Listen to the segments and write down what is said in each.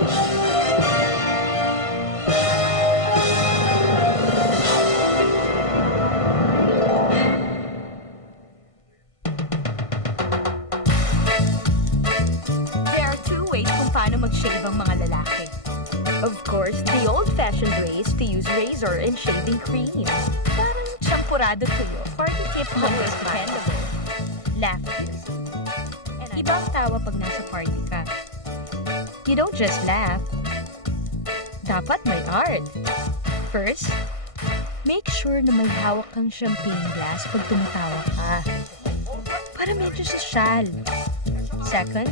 There are two ways kung paano mag-shave ang mga lalaki. Of course, the old-fashioned way is to use razor and shaving cream. Parang champurado tuyo. Party tip mo is dependable. Laugh kiss. Iba ang tawa pag nasa party ka. You don't just laugh. Dapat may art. First, make sure na may hawak kang champagne glass pag tumatawa ka. Para medyo sosyal. Second,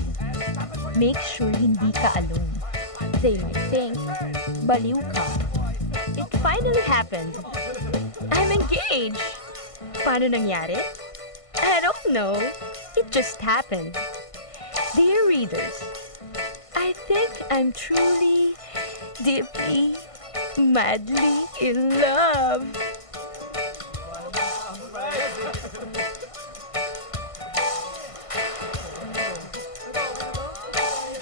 make sure hindi ka alone. They might think, baliw ka. It finally happened. I'm engaged. Paano nangyari? I don't know. It just happened. Dear readers, I think I'm truly, deeply, madly in love.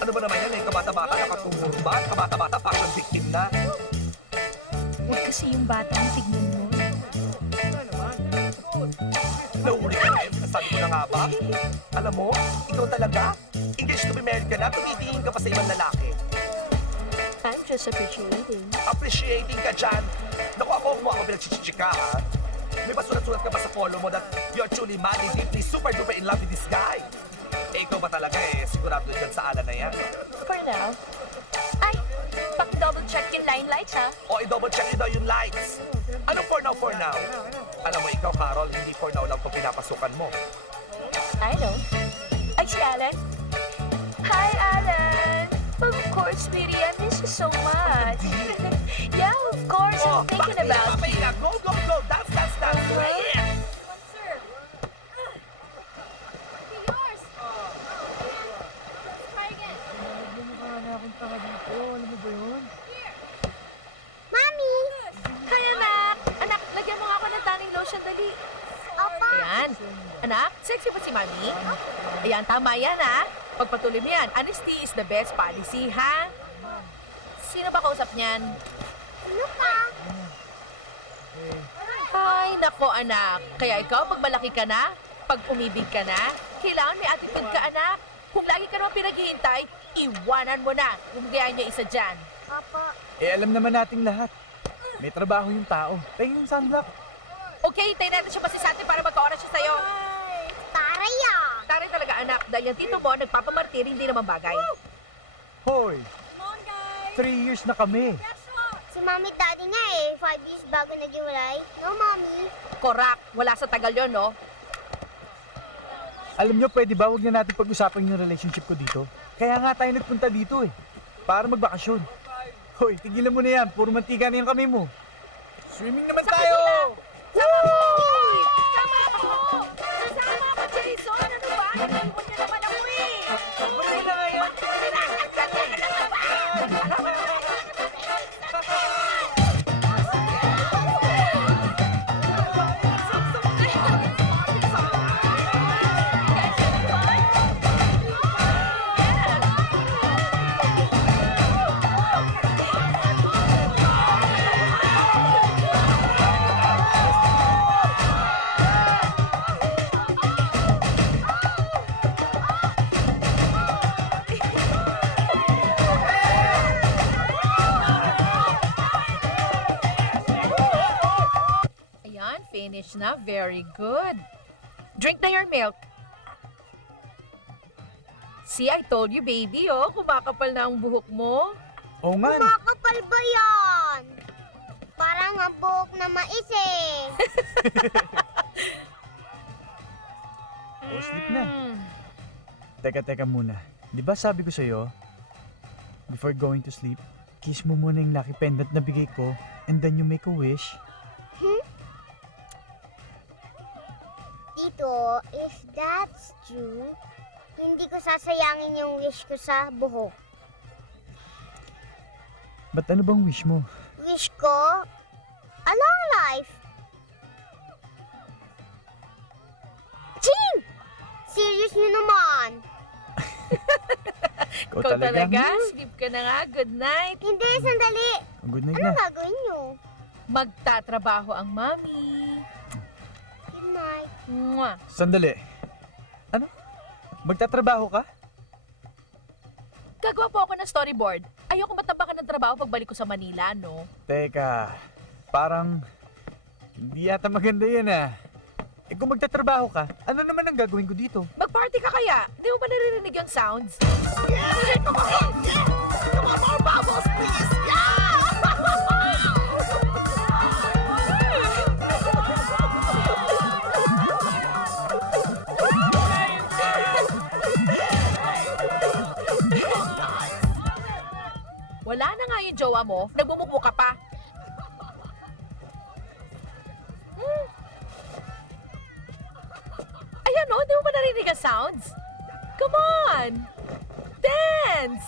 Ano ba naman yan eh? Kabata-bata, nakatulog ba? Kabata-bata, fashion victim na. Huwag kasi yung batang tignan mo. Nauli ka na eh. Nasabi ko na nga ba? Alam mo, ikaw talaga? Engaged to be married ka na, tumitingin ka pa sa ibang lalaki. I'm just appreciating. Appreciating ka dyan. Naku, ako pinagchichichika ha. May ba sulat-sulat ka ba sa follow mo that you're truly madly, deeply, super duper in love with this guy? Eh, ikaw ba talaga eh? Sigurado dyan sa ala na yan. For now. Ay, paki-double check yung line lights ha. O i-double check nyo daw yung lights. Ano for now, for now? Alam mo, ikaw, Carol, hindi for now lang kung pinapasukan mo. I know. Ay, si Alan. Hi, Alan. Of course, sweetie, I miss you so much. Yeah, of course, I'm thinking about you. Go, go, go! Dance, dance, dance! Yeah. Mami! Hi, anak. Anak, lagyan mo nga ako ng tanging lotion, dali. Opo! Ayan. Anak, sexy pa si Mami? Ayan, tama yan, ha? Pagpatuloy mo yan, honesty is the best policy, ha? Sino ba kausap niyan? Ano pa? Ay, nako, anak. Kaya ikaw, pag malaki ka na, pag umibig ka na, kailangan may attitude ka, anak. Kung lagi ka naman pinaghihintay, iwanan mo na. Umagayan niya isa dyan. Opo. Eh, alam naman nating lahat. May trabaho yung tao. Tingin yung sunblock. Okay, tayo natin siya pasisante para magka-oras siya sa'yo. Taray ah! Taray talaga, anak. Dahil yung tito mo, nagpapamartir, hindi naman bagay. Hoy! 3 years na kami. Si Mami at Daddy nga eh. 5 years bago naghiwalay. No, Mami? Korak. Wala sa tagal yon, no? Alam nyo, pwede ba huwag na natin pag-usapan yung relationship ko dito? Kaya nga tayo nagpunta dito eh. Para magbakasyon. Hoy, tigilan mo na yan. Puro mantika na yung kami mo. Swimming naman tayo! Sama mo! Sama mo! Sama mo, Jason! Ano ba? Naiwan niya naman ako eh! Wala na nga yan. Ayan, finish na. Very good. Drink na your milk. See, I told you, baby, oh. Kumakapal na ang buhok mo. Oo nga. Kumakapal ba yan? Parang ang buhok na mais eh. Oh, sleep na. Teka muna. Di ba sabi ko sa'yo, before going to sleep, kiss mo muna yung lucky pendant na bigay ko and then you make a wish? Tito, if that's true, hindi ko sasayangin yung wish ko sa buhok. Ba't ano bang wish mo? Wish ko, a long life. Ching! Serious nyo naman. Ikaw Ikaw talaga? talaga? Sleep ka na nga. Good night. Hindi, sandali. Good night Ano na. gagawin nyo? Magtatrabaho ang mami. Good night. Mwah. Sandali. Ano? Magtatrabaho ka? Gagawa po ako ng storyboard. Ayoko matabakan ng trabaho pagbalik ko sa Manila, no? Teka, parang hindi yata maganda yan ah. Eh kung magtatrabaho ka, ano naman ang gagawin ko dito? Mag-party ka kaya? Hindi mo ba naririnig yung sounds? Come on, more bubbles, please! Wala na nga yung jowa mo. Nagbumukmo ka pa. Ayan o, hindi mo ba narinig ang sounds? Come on! Dance!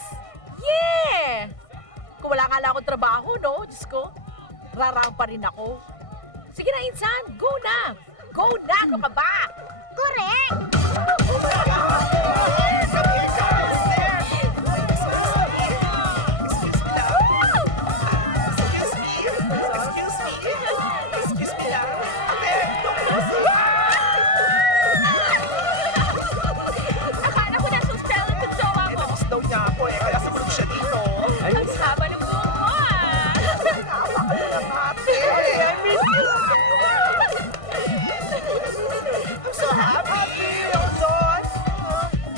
Yeah! Kung wala ka lang akong trabaho, no? Diyos ko, rarang pa rin ako. Sige na, Insan! Go na! Go na! Ano ka ba? Correct! Excuse me lang. Akala ko nasuspell ang jowa mo. Tapos daw niya ako eh, kaya sumunod siya dito. Ay, Ang haba ng buhok mo, ah! I'm so happy! Hold on!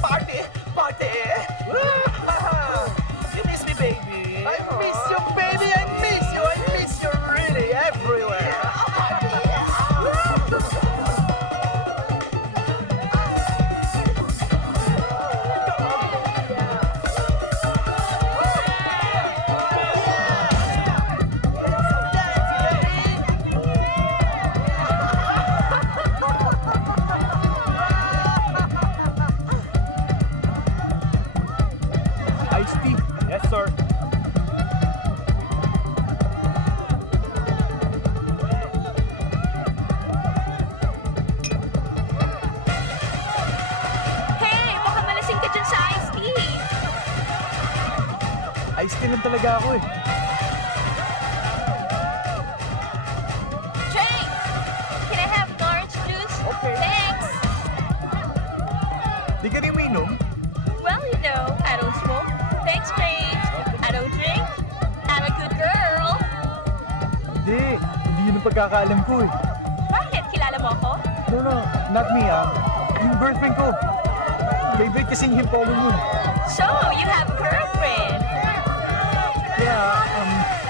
Party! Party! You miss me, baby! I miss you, baby! I miss you! I miss you really everywhere! Iced tea. Yes, sir. Hey, baka malasing ka dyan sa iced tea. Iced tea lang talaga ako eh. Jane! Can I have an orange juice? Okay. Thanks! Di ka rin uminom? Well, you know, I don't smoke. Thanks, Jane. I don't drink. I'm a good girl. Hindi yun ang pagkakaalam ko eh. Bakit? Kilala mo ako? No, not me ah. Yung girlfriend ko. Favorite kasing himpolo yun. So, you have a girlfriend. Yeah,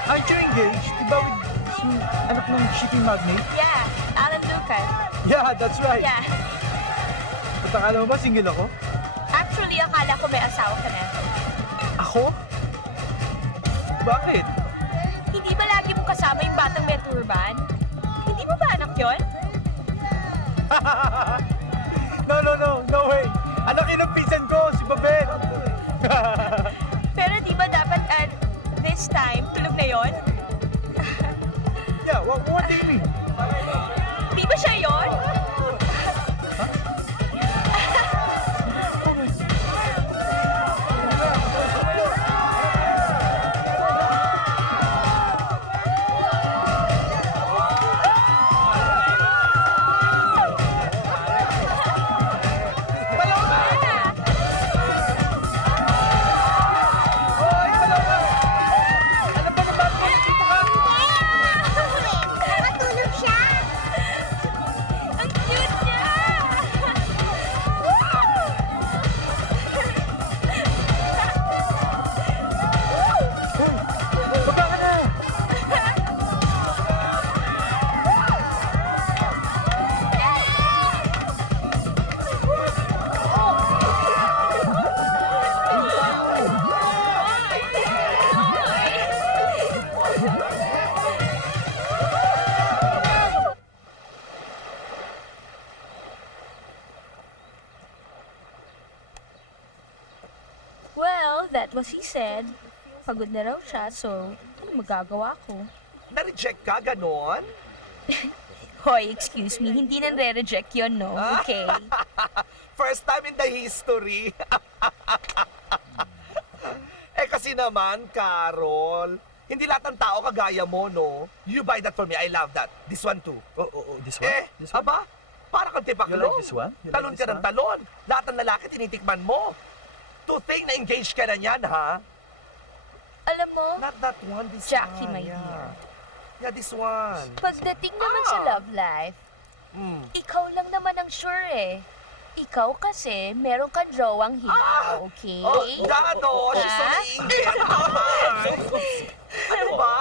aren't you engaged? Diba with yung anak ng shipping magnate? Yeah, Alan Lucas. Yeah, that's right. Yeah. Ba't akala mo ba single ako? Actually, akala ko may asawa ka na. Ako? Bakit? Hindi ba lagi mo kasama yung batang may turban? Hindi mo ba anak yon? No way. Anak ng pinsan ko, si Babet. Pero di ba dapat at this time, tulog na yon? Yeah, what do you mean? Di ba siya yon? Matulog siya! Ang cute niya! Hoy, baba ka na. Well, that was he said. Pagod na raw siya, so ano magagawa ko? Na-reject ka, ganon? Hoy, excuse me, hindi nang re-reject yun, no? Okay. First time in the history. kasi naman, Carol. Hindi lahat ng tao kagaya mo, no? You buy that for me. I love that. This one too. Oh, this one? This one? Aba, para kang tipaklong. You like this one? You like Talon ka this ng one? talon. Lahat ng lalaki tinitikman mo. To think na engaged ka na niyan, ha? Alam mo, Not that one, this Jackie, one. my yeah. dear. Yeah, this one. Pagdating naman sa love life, ikaw lang naman ang sure eh. Ikaw kasi, meron kang jowang hilaw, okay? Oh, Dado, she's so Ha? naiingit. Ano ba?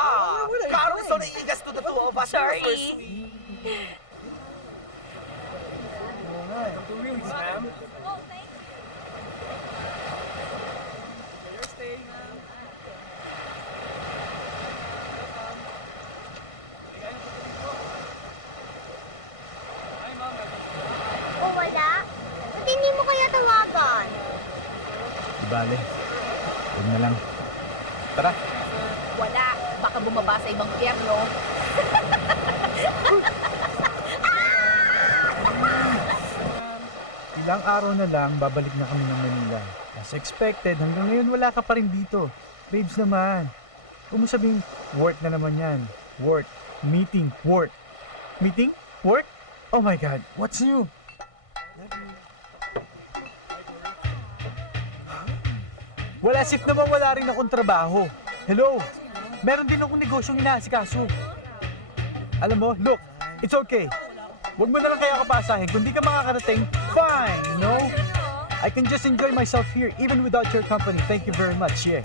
Carol, so naiigas to the two of us. Sorry. You're so sweet. O wala? Ba't hindi mo kaya tawagan? Di bale. Huwag na lang. Tara. Wala. Baka bumaba sa ibang pierno. Ilang araw na lang, babalik na kami ng Manila. As expected, hanggang ngayon wala ka pa rin dito. Babes naman. Kung mo sabing, work na naman yan. Work. Meeting. Work. Meeting? Work? Oh my God, what's new? Wala, as if naman wala rin akong trabaho. Hello? Meron din akong negosyong inaasikaso. Alam mo, look, it's okay. Huwag mo na lang kaya kapasahin. Kung di ka makakarating, fine, no? I can just enjoy myself here even without your company. Thank you very much, yeah.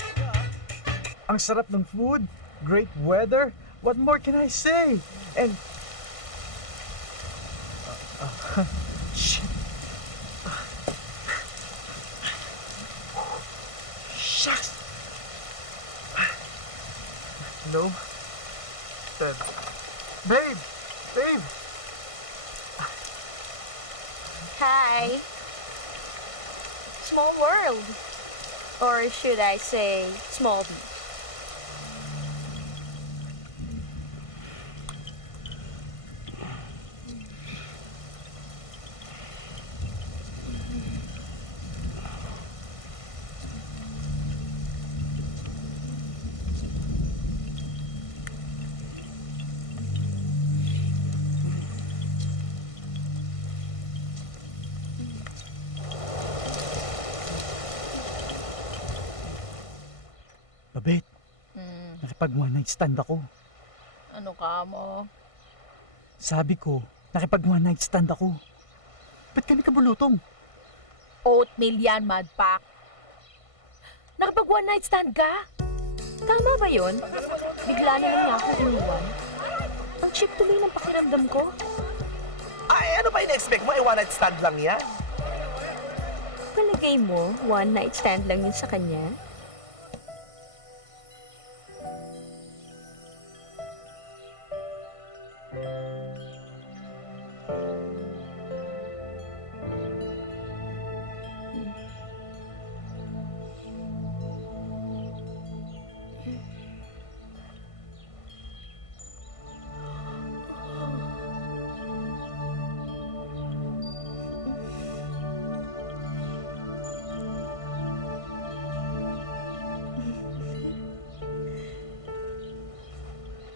Ang sarap ng food, great weather. What more can I say? And... shit. Shucks. Hello? Ted. Babe! Babe! Hi. Small world. Or should I say, small beach. Babet, nakipag one night stand ako. Ano ka mo? Sabi ko, nakipag one night stand ako. Ba't kami kabulutong? Oatmeal yan, Madpack. Nakapag one night stand ka? Tama ba yun? Bigla na lang niya ako iniwan. Ang cheap tuloy ng pakiramdam ko. Ay, ano ba in-expect mo? One night stand lang yan. Palagay mo, one night stand lang yun sa kanya?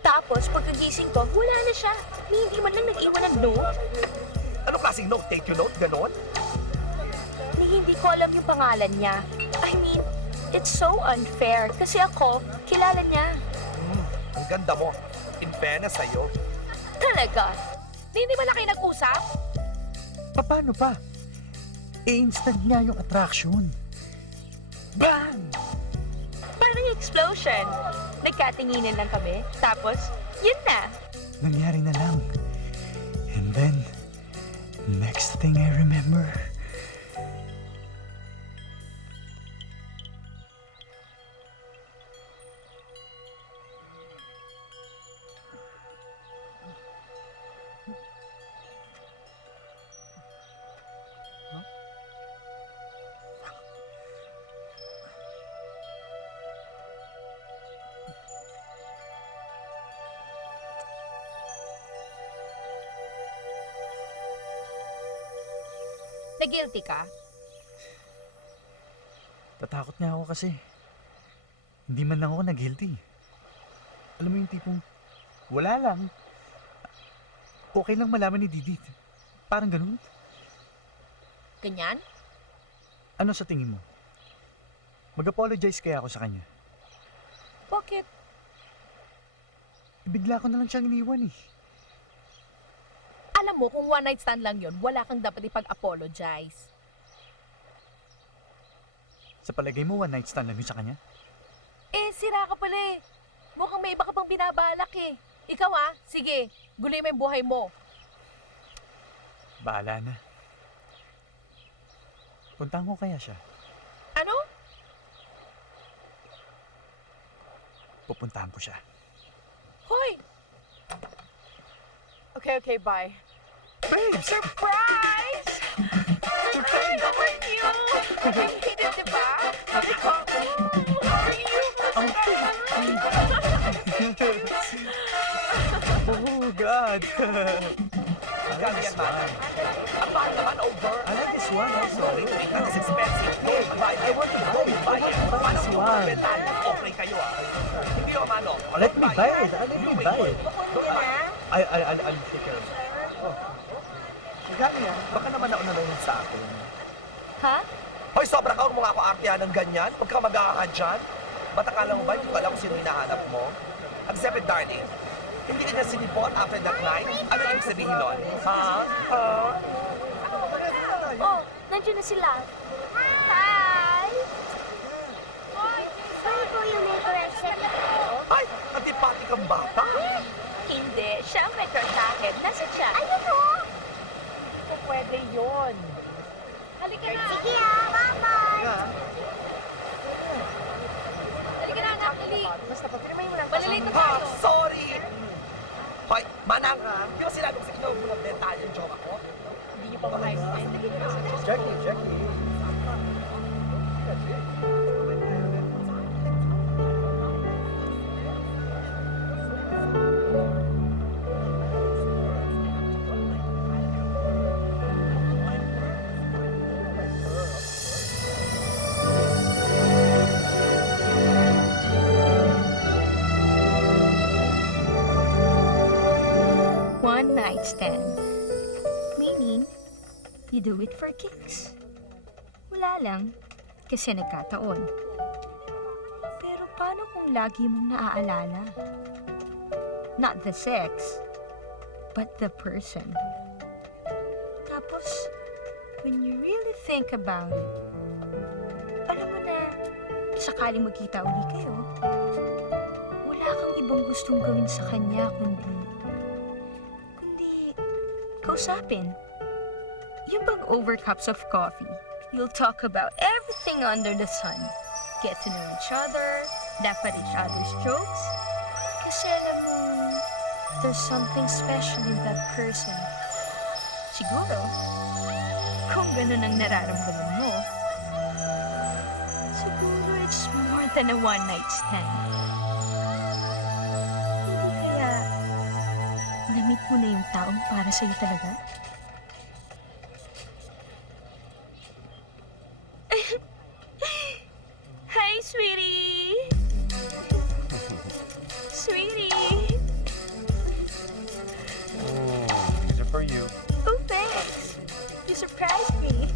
Tapos, pagkagising ko, wala na siya. Ni hindi man lang nag-iwan ng note. Ano klaseng note? Take you note? Ganon? Ni hindi ko alam yung pangalan niya. I mean, it's so unfair. Kasi ako, kilala niya. Ang ganda mo. In fairness sa'yo. Talaga? Hindi ba na kayo nag-usap? Paano pa? Instant nga yung attraction. Bang! Parang explosion. Nagkatinginan lang kami. Tapos, yun na. Nangyari na lang. And then, next thing I remember... Nag-guilty ka? Tatakot nga ako kasi. Hindi man lang ako na-guilty. Alam mo yung tipong, wala lang. Okay lang malaman ni Didi. Parang ganun. Ganyan? Ano sa tingin mo? Mag-apologize kaya ako sa kanya. Bakit? Bigla ko na lang siyang iniwan eh. Alam mo, kung one night stand lang yun, wala kang dapat ipag-apologize. Sa palagay mo, one night stand lang yun sa kanya? Eh, sira ka pala eh. Mukhang may iba ka pang binabalak eh. Ikaw sige, guloy mo yung buhay mo. Bahala na. Puntahan ko kaya siya. Ano? Pupuntahan ko siya. Hoy! Okay, bye. Babe! Surprise! Ay, naman yun! Hidden, diba? Ikaw, how are you? Oh, God! Galing yan, Manang. Ang mahal naman, over. I like this one also. Wait, that is expensive. Don't buy it. I want to buy it. Buy it. Paano this kung one. bentahan? Okay kayo Hindi o, Mano. Let me buy it. Let me buy it. Don't buy it. I'll take care of it. Galing yan. Baka naman nauna na yun sa akin. Ha? Hoy, sobra ka. Huwag mo nga ako artihan ng ganyan. Huwag ka mag-aaka dyan. Ba't akala mo ba hindi ko alam kung sino hinahanap mo? Accept it, darling. Hindi ka niya sinipot after that night? Ano ibig sabihin nun? Ha? Oh, nandiyan na sila. Hi! Sorry po yung may crush sa dito. Ay, antipati kang bata. Hindi. Siya ang may crush sa akin. Nasaan siya? Ano po? Hindi po pwede yun. Halika na! Sige bye-bye! Halika na, anak! Dali! Basta pagkirmay mo lang. Malalate na Ha? tayo! Sorry! Hoy, Manang, di ba sinabi ko sa inyo, huwag mo nang bentahan yung joke ako? Hindi niyo pa mahayos na yun. Dali na! Jackie. One night stand. Meaning, you do it for kicks. Wala lang, kasi nagkataon. Pero paano kung lagi mong naaalala? Not the sex, but the person. Tapos, when you really think about it, alam mo na, sakaling magkita uli kayo, wala kang ibang gustong gawin sa kanya kundi kausapin. Yung bang over cups of coffee, you'll talk about everything under the sun. Get to know each other, laugh at each other's jokes. Kasi alam mo, there's something special in that person. Siguro, kung ganun ang nararamdaman mo, siguro it's more than a one-night stand. Hindi kaya na-meet mo na yung taong para sa'yo talaga? Hi, sweetie! Sweetie! These are for you. Oh, thanks! You surprised me!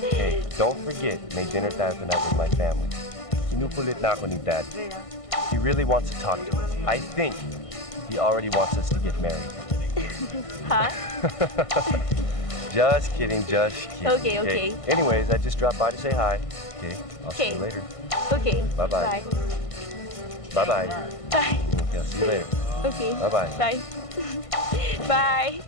Hey, don't forget, may dinner time tonight with my family. Kinukulit na ako ni Dad. He really wants to talk to us. I think he already wants us to get married. Huh? Just kidding, just kidding. Okay. Anyways, I just dropped by to say hi. Okay, I'll see Okay. you later. Okay. Bye-bye. Bye-bye. Bye. Okay, I'll see you later. Okay. Bye-bye. Bye. Bye.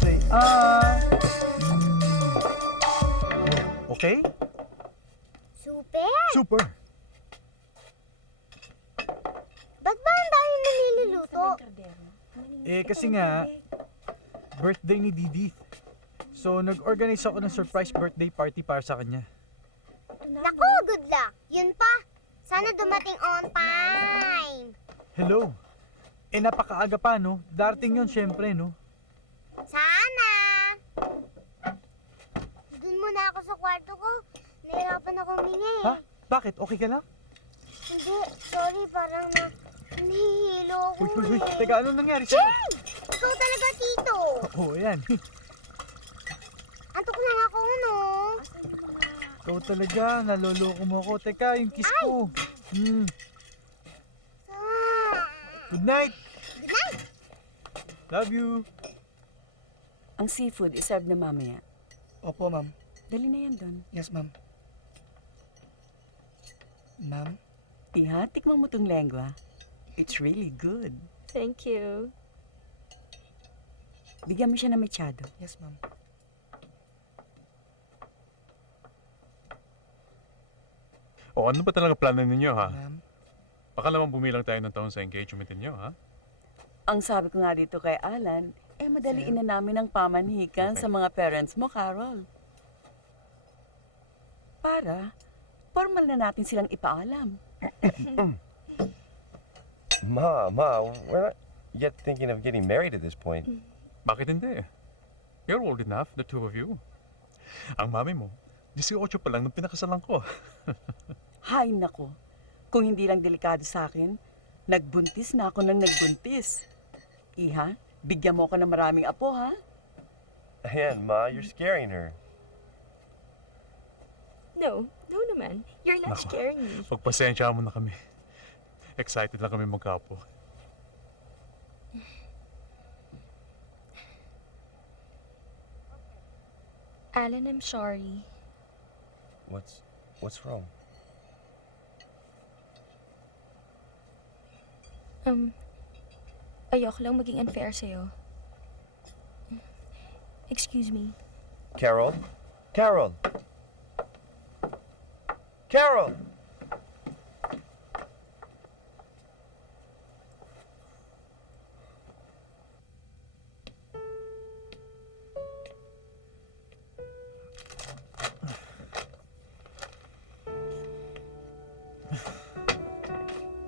Say, Okay? Super! Super! Ba't ba ang dami niluluto? Eh, kasi Kasi nga, birthday ni Didi. So, nag-organize ako ng surprise birthday party para sa kanya. Naku, good luck. Yun pa. Sana dumating on time. Hello? Eh, napakaaga pa, no? Darating yun, syempre, no? Sana. Doon muna ako sa kwarto ko. Nahirapan ako huminga eh. Ha? Bakit? Okay ka lang? Hindi, sorry, parang nahihilo ako Uy, eh. teka, ano nangyari sa'yo? Jay! Ikaw talaga, Tito. Oo, yan. Antok na nga ako, no? Ikaw talaga, naloloko mo ako. Teka, yung kiss ko. Ah, Good night! good night. Love you! Ang seafood, iserve na mamaya. Opo, ma'am. Dali na yan doon. Yes, ma'am. Ma'am? Iha, tikman mo tong lengua. It's really good. Thank you. Bigyan mo siya ng mechado. Yes, ma'am. O ano ba talaga plano ninyo, ha? Ma'am? Baka naman bumilang tayo ng taon sa engagement ninyo, ha? Ang sabi ko nga dito kay Alan, madaliin na namin ang pamanhikan Okay. sa mga parents mo, Carol. Para, formal na natin silang ipaalam. Ma, we're not yet thinking of getting married at this point. Bakit hindi? You're old enough, the two of you. Ang mami mo, 18 pa lang nung pinakasalan ko. Hay nako, kung hindi lang delikado sa akin, nagbuntis na ako ng nagbuntis. Iha, bigyan mo ako ng maraming apo, ha? Ayan, Ma, you're scaring her. No naman. You're not Nako. scaring me. Pagpasensya mo na kami. Excited lang kami magkapo. Alan, I'm sorry. What's wrong? Ayoko lang maging unfair sa'yo. Excuse me. Carol? Carol! Carol!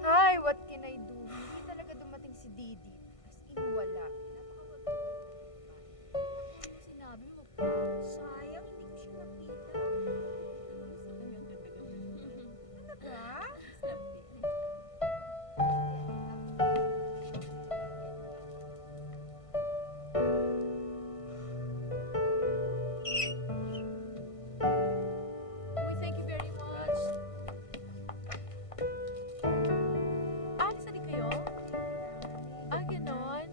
Hi, what can I do? Hindi talaga dumating si Didi. As in, wala. Sinabi mo pa. Sayang, hindi ko siya nakita. Talaga? Uy, thank you very much. Alis na din kayo? Ganon?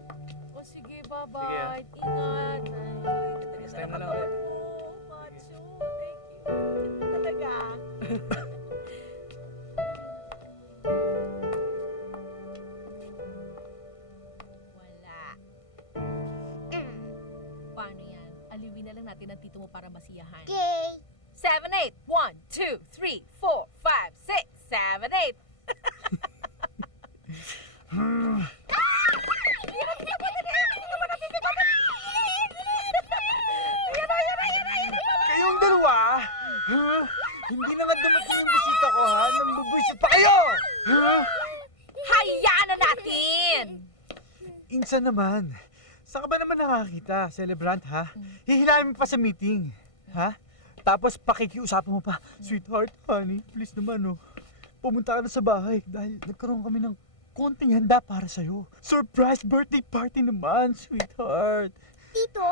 O sige, bye-bye. Ingat. Ay, Next time na lang ulit. Macho, thank you. Talaga. Wala. Paano yan? Aliwin na lang natin ang tito mo para masiyahan. Okay. 7, 8. 1, 2, 3, 4, 5, 6, 7, 8. Kayong dalawa? Ha? Hindi na nga dumating yung bisita ko, ha? Nambubwisit pa kayo! Ha? Hayaan na natin! Insan naman. Saan ka ba naman nakakita, celebrant, ha? Hihilahin mo pa sa meeting, ha? Tapos pakikiusapan mo pa, sweetheart, honey, please naman, oh. Pumunta ka na sa bahay dahil nagkaroon kami ng konting handa para sa'yo. Surprise birthday party naman, sweetheart. Tito?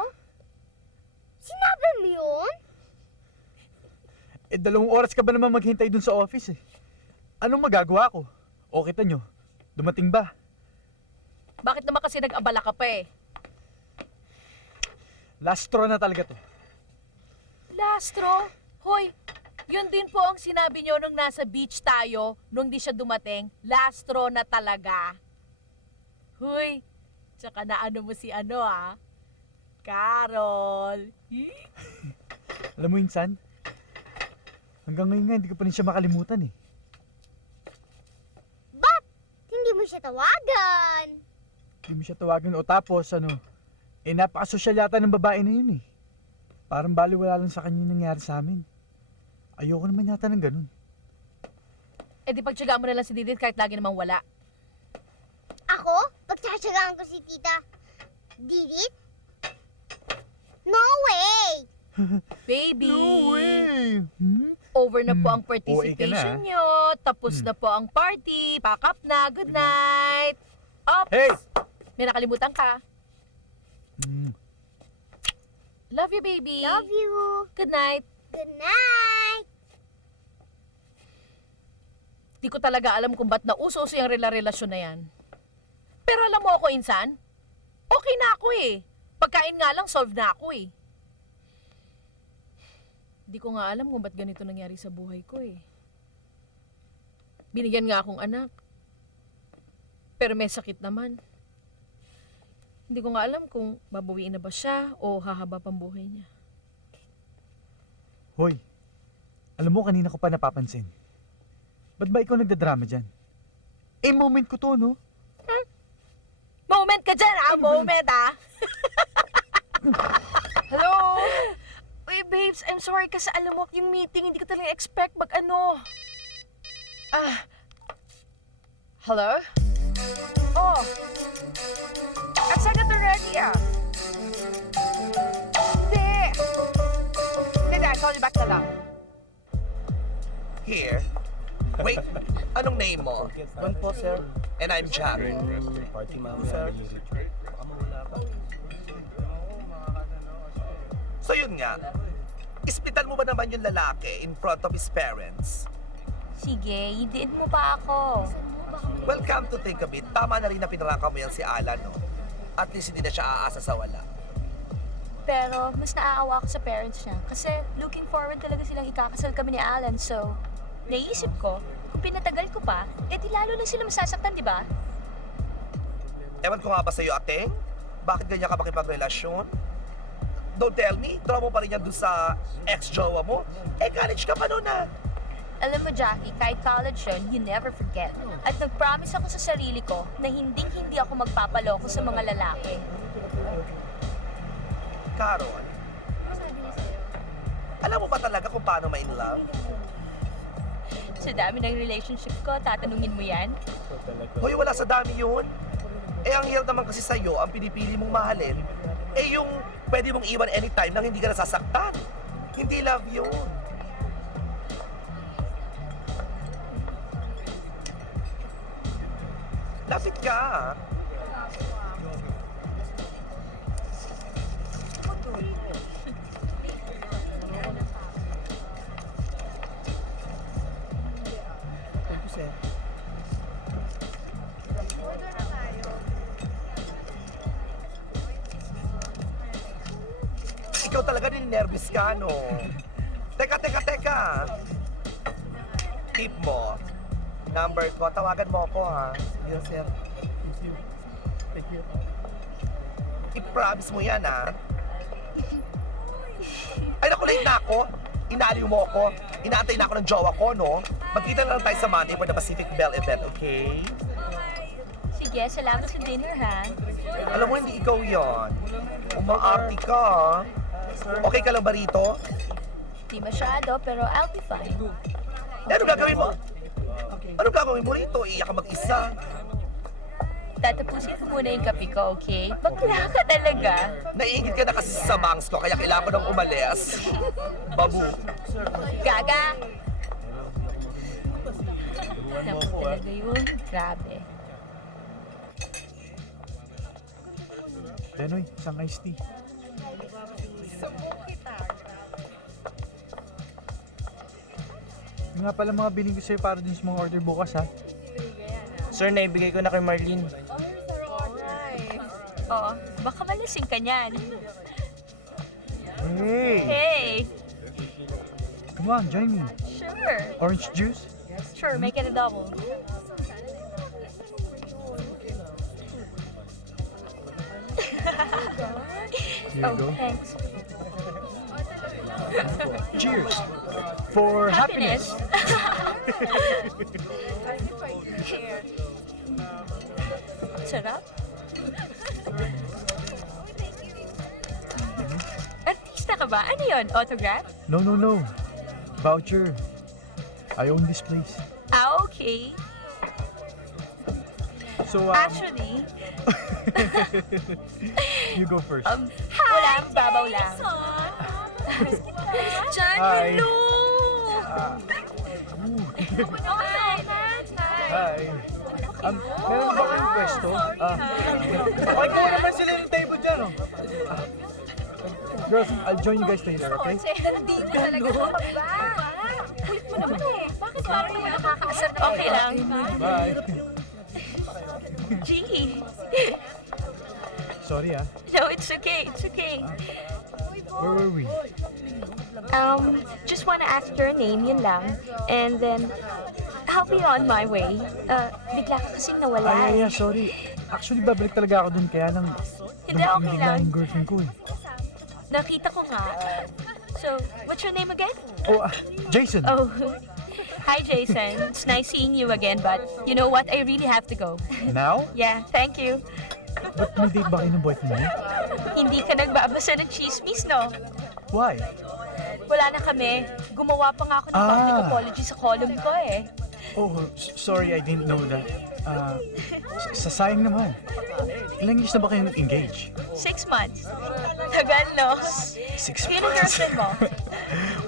Sinabi mo yun? Eh, 2 oras ka ba naman maghintay dun sa office, eh? Anong magagawa ko? O kita nyo, dumating ba? Bakit naman kasi nag-abala ka pa eh? Last straw na talaga to. Lastro? Hoy, yun din po ang sinabi nyo nung nasa beach tayo, nung di siya dumating. Lastro na talaga. Hoy, tsaka na ano mo si ano ah? Carol. Alam mo, Insan, hanggang ngayon nga, hindi ko pa rin siya makalimutan, eh. Ba't hindi mo siya tawagan? Di mo siya tawagan o tapos napakasosyal yata ng babae na yun eh. Parang baliwala lang sa kanya yung nangyari sa amin. Ayoko naman yata ng ganun. Eh di pagtsagaan mo na lang si Didit kahit lagi namang wala. Ako? Pagtsatsagaan ko si Tita Didit? No way! Baby! No way! Hmm? Over na po ang OA ka participation na. nyo. Tapos na po ang party. Pack up na. Good night. Ops! Hey! May nakalimutan ka. Hmm. Love you, baby. Love you. Good night. Good night. Di ko talaga alam kung ba't nauso-uso yung relasyon na yan. Pero alam mo ako, Insan, okay na ako eh. Pagkain nga lang, solve na ako eh. Di ko nga alam kung ba't ganito nangyari sa buhay ko eh. Binigyan nga akong anak. Pero may sakit naman. Hindi ko nga alam kung babawiin na ba siya o hahaba pang buhay niya. Hoy, alam mo kanina ko pa napapansin. Ba't ba ikaw nagdadrama dyan? Eh, moment ko to, no? Moment ka dyan ah! Moment ah! Hello? Uy, babes, I'm sorry kasi alam mo, yung meeting, hindi ko talaga expect Hello? Oh. At saan ka ready ah? Hindi. Hindi, I'll call you back na lang. Here? Wait, anong name mo? Juan po, sir. And I'm Jack. Party mama, sir. So yun nga, ispitan mo ba naman yung lalaki in front of his parents? Sige, hindiin mo pa ako. Well, come to think of it, tama na rin na pinaraka mo yan si Alan, no? At least hindi na siya aasa sa wala. Pero mas naaawa ako sa parents niya. Kasi looking forward talaga silang ikakasal kami ni Alan. So, naisip ko, kung pinatagal ko pa, di lalo lang sila masasaktan, di ba? Ewan ko nga ba sa'yo, ate? Bakit ganyan ka makipagrelasyon? Don't tell me, draw mo pa rin yan doon sa ex-jowa mo. Eh, college ka pa noon ah. Alam mo, Jackie, kahit college yun, you never forget. At nag-promise ako sa sarili ko na hindi ako magpapaloko sa mga lalaki. Carol, alam mo ba talaga kung paano ma-in love? Sa dami ng relationship ko, tatanungin mo yan? Hoy, wala sa dami yun. Eh, ang hirap naman kasi sa'yo, ang pinipili mong mahalin, eh yung pwede mong iwan anytime nang hindi ka nasasaktan. Hindi love yun. Lapit ka. Thank you, sir. Ikaw talaga ninervous ka, no? Teka. Tip mo. Number ko, tawagan mo ako, ha? Yes, sir. Thank you. Thank you. I-promise mo yan, ha? Ay, naku, late na ako. Inaliw mo ako. Inaantay na ako ng jowa ko, no? Magkita na lang tayo sa Monday for the Pacific Bell event, okay? Sige, salamat sa dinner, ha? Alam mo, hindi ikaw yon. Umaarte ka, ha? Okay ka lang ba rito? Di masyado, pero I'll be fine. Eh, ano gagawin mo? Ano gagawin mo rito? Iiyak ka mag-isa. Tatapusin ko muna yung kape ko, okay? Bakla ka talaga. Naiingit ka na kasi sa bangs ko, kaya kailangan ko nang umalis. Babu. Gaga! Naku talaga yun. Grabe. Denoy, isang iced tea. Yung nga pala mga biling ko sa'yo para din sa mga order bukas, ha? Sir, naibigay ko na kay Marlene. Oo, baka malasing ka niyan. Hey! Hey! Come on, join me. Sure. Orange juice? Sure, make it a double. Here you go. Thanks. Cheers! For happiness! Sarap? ba? Ano yun? Autograph? No, no, no. Voucher. I own this place. Ah, okay. So, Actually, you go first. wala, babaw lang. John, Hi. hello! Hi. Meron ba kayong pwesto? Okay ko naman sila ng table dyan, oh. Girls, I'll join you guys later, okay? Nandito talaga ako ba? Kulit mo naman eh. Bakit parang may nakakaasar na okay lang? Bye. Gee. Sorry, ah. No, it's okay. It's okay. Where were we? Just wanna ask your name, yun lang. And then, I'll be on my way. Bigla ka kasing nawala. Ay, sorry. Actually, babalik talaga ako dun, kaya lang... Hindi, okay bigla lang. yung girlfriend ko, eh. Nakita ko nga. So, what's your name again? Oh, Jason. Oh, hi Jason. It's nice seeing you again, but you know what? I really have to go. Now? Yeah, thank you. Ba't may date ba kayo ng boyfriend mo? Hindi ka nagbabasa ng chismis, no? Why? Wala na kami. Gumawa pa nga ako ng public apology sa column ko eh. Oh, sorry, I didn't know that. Sayang naman. Ilang years na ba kayong engaged? 6 months. Tagal, no? 6 Sino girlfriend mo?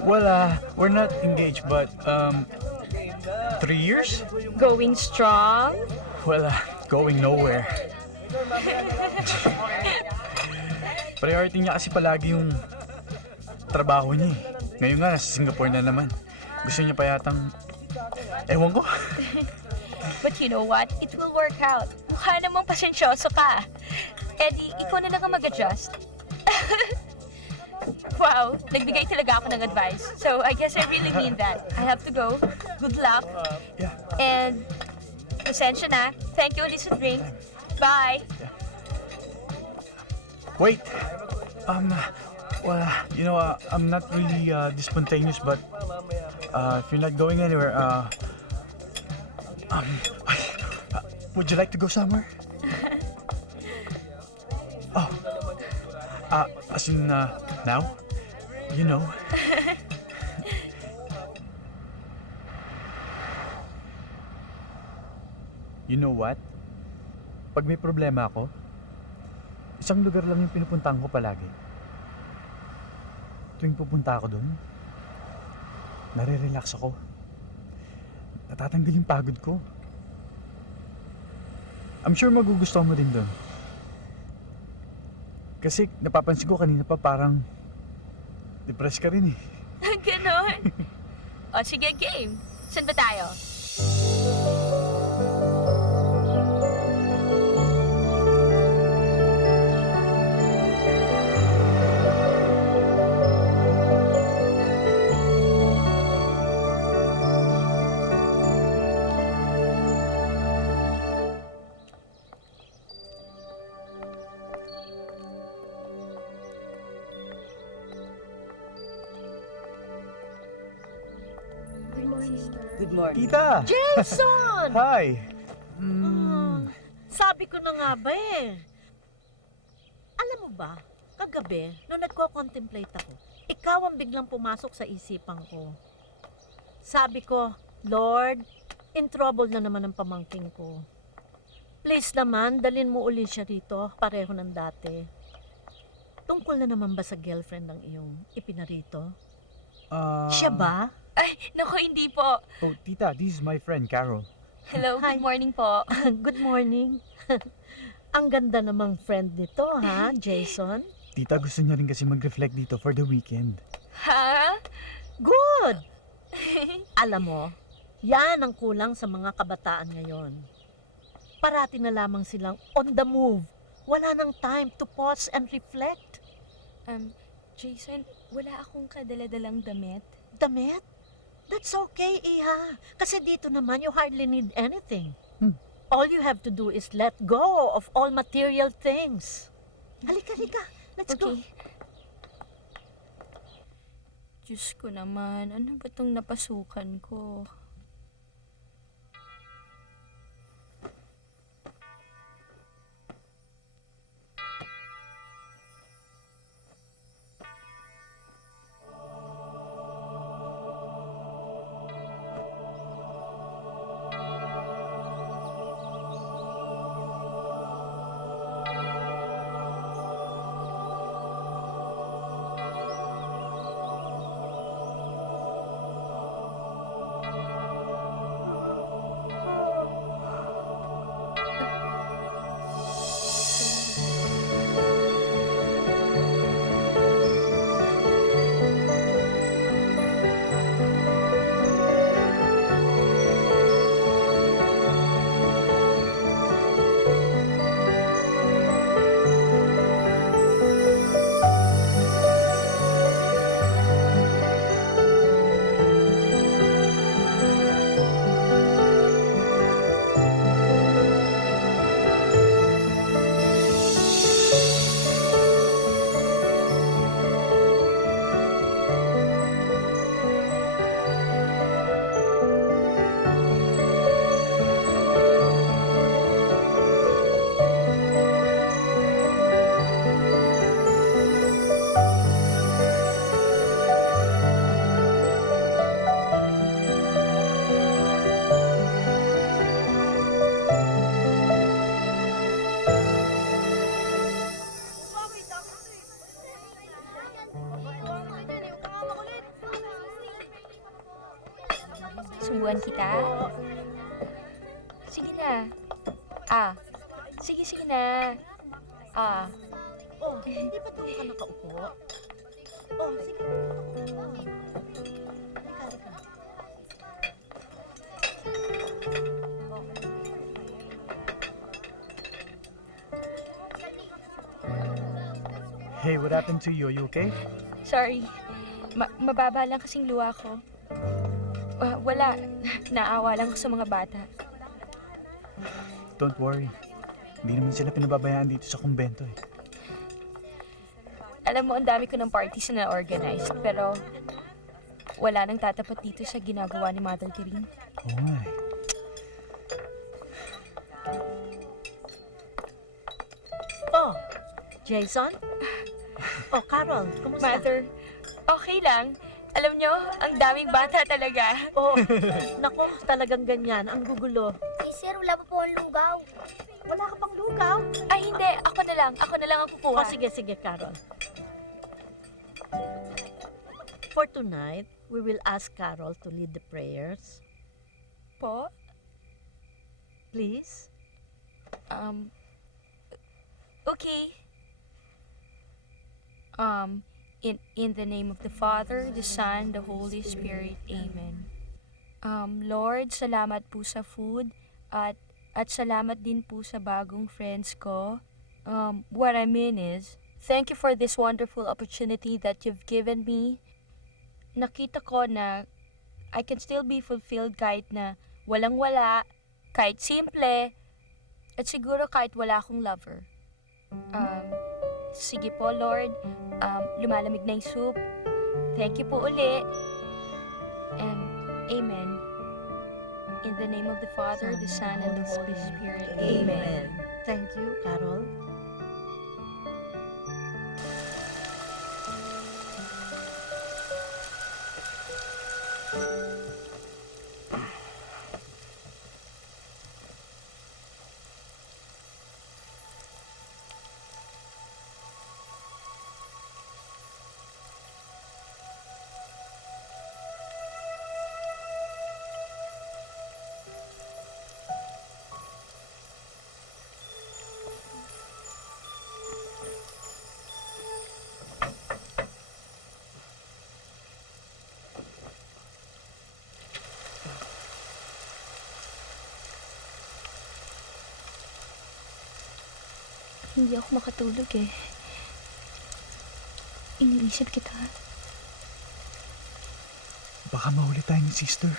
Well, we're not engaged, but, 3 years? Going strong? Well, going nowhere. Priority niya kasi palagi yung trabaho niya eh. Ngayon nga, nasa Singapore na naman. Gusto niya pa yatang... Ewan ko. But you know what? It will work out. Mukha namang pasensyoso ka. Eddie, ikaw na lang ang mag-adjust. Wow, nagbigay talaga ako ng advice. So I guess I really mean that. I have to go. Good luck. Yeah. And pasensya na. Thank you ulit sa drink. Bye. Wait. Well, you know, I'm not really this spontaneous, but if you're not going anywhere, would you like to go somewhere? Oh, as in now? You know. You know what? Pag may problema ako, isang lugar lang yung pinupuntahan ko palagi. Tuwing pupunta ako doon, nare-relax ako. Natatanggal yung pagod ko. I'm sure magugustuhan mo din doon. Kasi napapansin ko kanina pa parang depressed ka rin eh. Ganon. O sige, game. Saan ba tayo? Good morning. Tita! Jason! Hi! Sabi ko na nga ba eh. Alam mo ba, kagabi, nung nagko-contemplate ako, ikaw ang biglang pumasok sa isipan ko. Sabi ko, Lord, in trouble na naman ang pamangking ko. Please naman, dalin mo uli siya rito, pareho ng dati. Tungkol na naman ba sa girlfriend ng iyong ipinarito? Siya ba? Ay, naku, hindi po. Oh, tita, this is my friend, Carol. Hello, Hi. good morning po. Good morning. Ang ganda namang friend nito, ha, Jason? Tita, gusto niya rin kasi mag-reflect dito for the weekend. Ha? Good! Alam mo, yan ang kulang sa mga kabataan ngayon. Parati na lamang silang on the move. Wala nang time to pause and reflect. Jason, wala akong kadala-dalang damit. Damit? That's okay, Iha. Kasi dito naman, you hardly need anything. All you have to do is let go of all material things. Halika, halika. Let's go. Diyos ko naman, ano ba itong napasukan ko? Subuan kita. Sige na. Sige na. Oh, hindi ba doon ka nakaupo? Oh, sige. Halika. Hey, what happened to you? Are you okay? Sorry. Mababa lang kasing luha ko. Wala. Naawa lang ako sa mga bata. Don't worry. Hindi naman sila pinababayaan dito sa kumbento eh. Alam mo, ang dami ko ng parties na organized, pero wala nang tatapat dito sa ginagawa ni Mother Tiring. Oo nga eh. Oh, Jason? Oh, Carol, kumusta? Mother, okay lang. Alam nyo, ang daming bata talaga. Oh, nako, talagang ganyan. Ang gugulo. Eh, sir, wala pa po ang lugaw. Wala ka pang lugaw? Ay, hindi. Ako na lang ang kukuha. Oh, sige, Carol. For tonight, we will ask Carol to lead the prayers. Po? Please? Okay. In the name of the Father, the Son, the Holy Spirit. Amen. Lord, salamat po sa food at salamat din po sa bagong friends ko. What I mean is, thank you for this wonderful opportunity that you've given me. Nakita ko na I can still be fulfilled kahit na walang-wala, kahit simple, at siguro kahit wala akong lover. Sige po, Lord. Lumalamig na yung soup. Thank you po uli. And Amen. In the name of the Father, the Son, and the Holy Spirit. Amen. Thank you, Carol. Hindi ako makatulog eh. Iniisip kita. Baka mahuli tayo ni sister.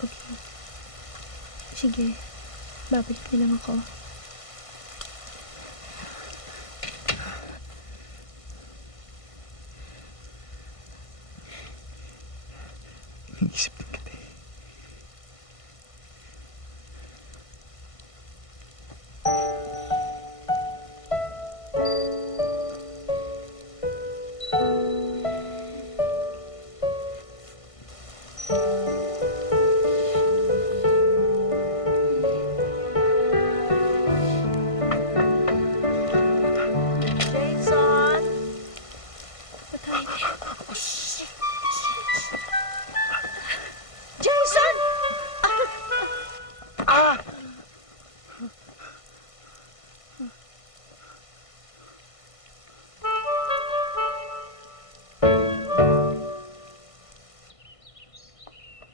Okay. Sige. Babalik na lang ako. Iniisip din kita eh. Jason? Patay. Jason!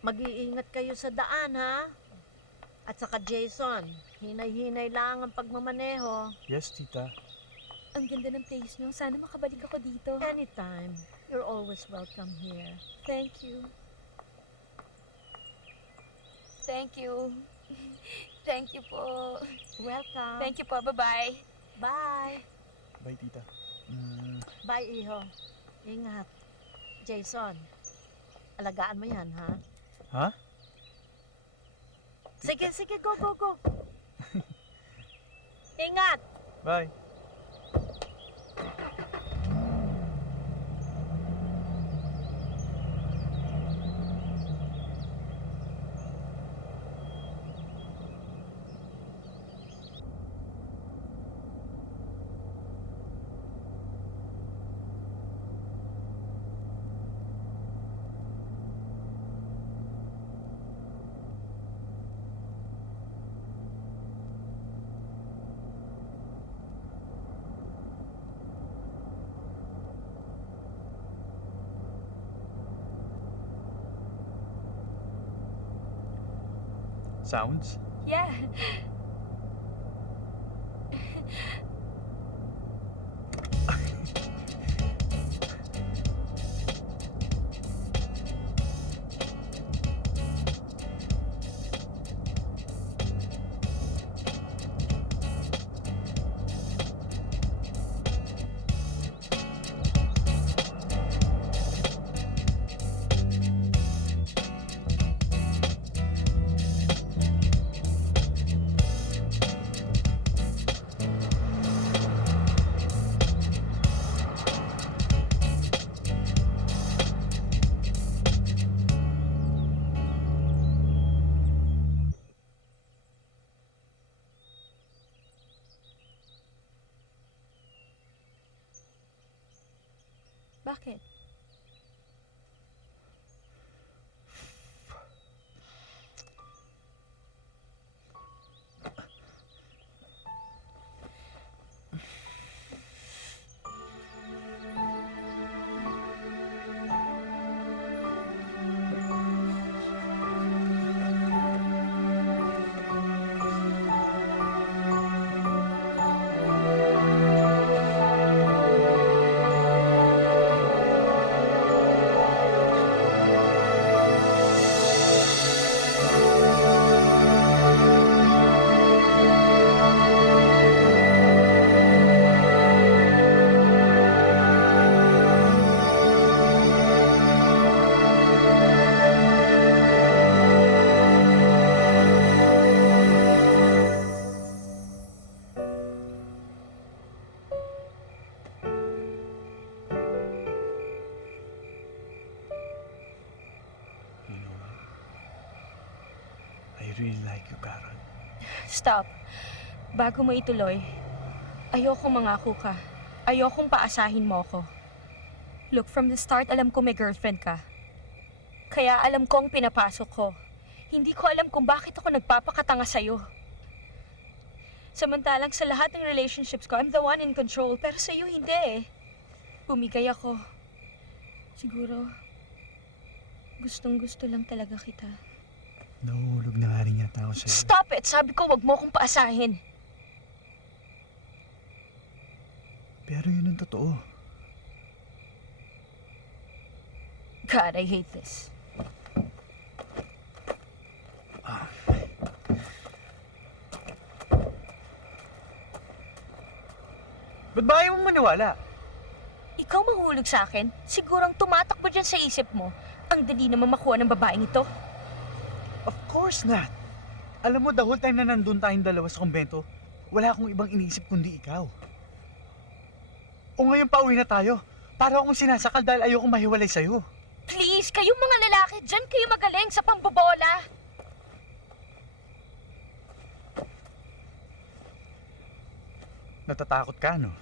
Mag-iingat kayo sa daan, ha? At saka Jason, hinay-hinay lang ang pagmamaneho. Yes, tita. Ang ganda ng place nyo. Sana makabalik ako dito. Anytime. You're always welcome here. Thank you. Thank you. Thank you po. Welcome. Thank you po. Bye-bye. Bye. Bye, tita. Bye, Iho. Ingat. Jason, alagaan mo yan, ha? Ha? Sige, go. Ingat! Bye. Sounds? Yeah. Bakit? You know what? I really like you, Carol. Stop. Bago mo ituloy, ayoko mangako ka. Ayokong paasahin mo ako. Look, from the start, alam ko may girlfriend ka. Kaya alam ko ang pinapasok ko. Hindi ko alam kung bakit ako nagpapakatanga sa'yo. Samantalang sa lahat ng relationships ko, I'm the one in control. Pero sa'yo, hindi eh. Bumigay ako. Siguro, gustong-gusto lang talaga kita. Nahuhulog na nga rin yata ako sa'yo. Stop it! Sabi ko, wag mo akong paasahin. Pero yun ang totoo. God, I hate this. Ba't ba ayaw mong maniwala? Ikaw mahulog sa akin? Sigurang tumatakbo dyan sa isip mo. Ang dali naman makuha ng babaeng ito. Of course not. Alam mo, the whole time na nandun tayong dalawa sa kumbento, wala akong ibang iniisip kundi ikaw. O ngayon pauwi na tayo. Para akong sinasakal dahil ayokong mahiwalay sa'yo. Please, kayong mga lalaki, dyan kayo magaling sa pambobola. Natatakot ka, no?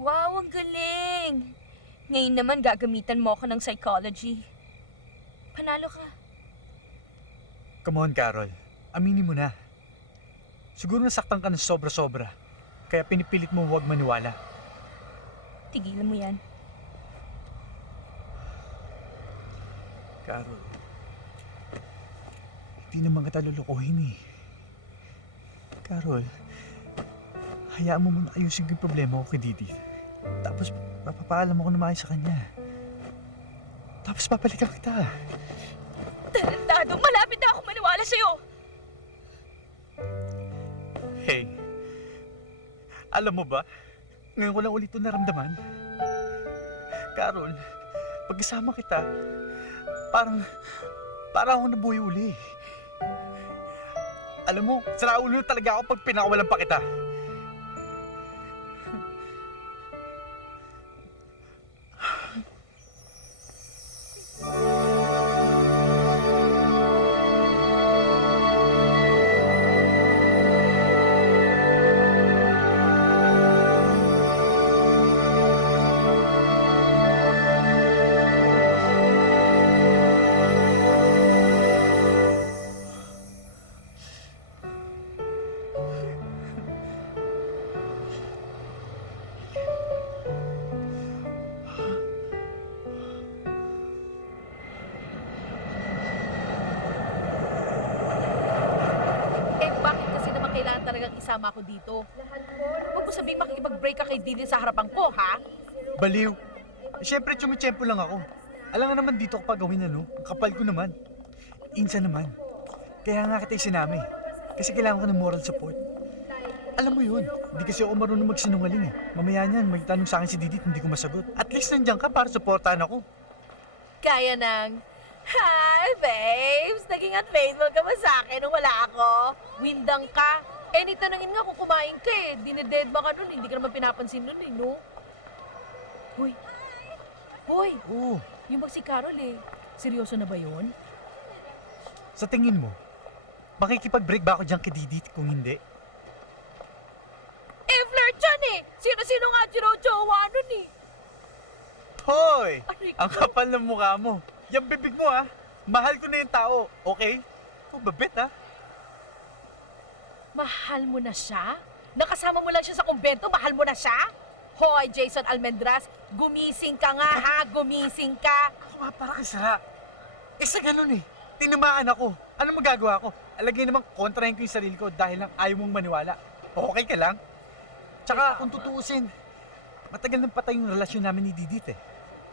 Wow, ang galing! Ngayon naman gagamitan mo ako ng psychology. Panalo ka. Come on, Carol. Aminin mo na. Siguro nasaktan ka ng sobra-sobra. Kaya pinipilit mo huwag maniwala. Tigilan mo yan. Carol, hindi naman kita lulukuhin eh. Carol, hayaan mo muna ayusin ko yung problema ko kay Didi. Tapos papapaalam ako na maayos sa kanya. Tapos papalikan kita. Tarantado, malapit na ako maniwala sa'yo. Hey, alam mo ba, ngayon ko lang ulit ito naramdaman. Carol, pagkasama kita, parang ako nabuhay uli. Alam mo, saraulo talaga ako pag pinakawalan pa kita. isama ko dito. Huwag mo sabihin makikipag-break ka kay Didi sa harapan ko, ha? Baliw. Siyempre, tsumitsyempo lang ako. Alam nga naman dito ko pa gawin ano. Ang kapal ko naman. Insa naman. Kaya nga kita isinami. Kasi kailangan ko ng moral support. Alam mo yun, hindi kasi ako marunong magsinungaling eh. Mamaya niyan, may tanong sa akin si Didit, hindi ko masagot. At least nandiyan ka para supportahan ako. Kaya ng, hi, babes! Naging unfaithful ka ba sa akin nung wala ako? Windang ka. Eh, nitanungin nga kung kumain ka eh. Dineded ba ka nun? Hindi ka naman pinapansin nun eh, no? Hoy! Hoy! Oo. Yung bang si Carol eh. Seryoso na ba yun? Sa tingin mo, makikipag-break ba ako dyan kay Didit kung hindi? Eh, flirt yan eh! Sino-sino nga jowa nun eh. Hoy! Aray Ang ko. kapal ng mukha mo. Yung bibig mo ha. Mahal ko na yung tao, okay? Ikaw babit ha. Mahal mo na siya? Nakasama mo lang siya sa kumbento, mahal mo na siya? Hoy, Jason Almendras, gumising ka nga ha, gumising ka. Ako nga para kay Sara. Eh sa ganun eh. Tinamaan ako. Ano magagawa ko? Alagay namang kontrahin ko yung sarili ko dahil lang ayaw mong maniwala. Okay ka lang? Tsaka kung tutuusin, matagal nang patay yung relasyon namin ni Didit eh.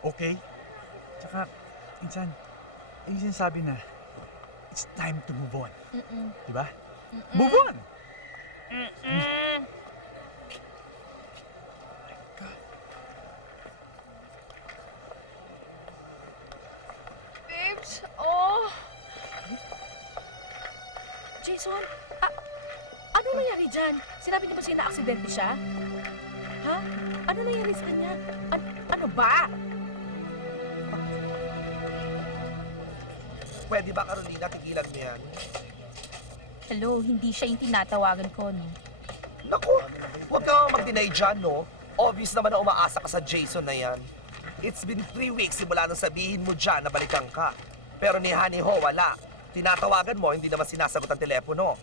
Okay? Tsaka, insan, yung sinasabi na, it's time to move on. Diba? Move on! Babes, oh. Jason, ano nangyari dyan? Sinabi niyo ba siya na aksidente siya? Ha? Ano nangyari sa kanya? Ano ba? Pwede ba, Carolina, tigilan mo yan? Hello, hindi siya yung tinatawagan ko, no? Naku, huwag kang mag-deny dyan, no? Obvious naman na umaasa ka sa Jason na yan. It's been 3 weeks simula nang sabihin mo dyan na balikan ka. Pero ni Honey Ho, wala. Tinatawagan mo, hindi naman sinasagot ang telepono.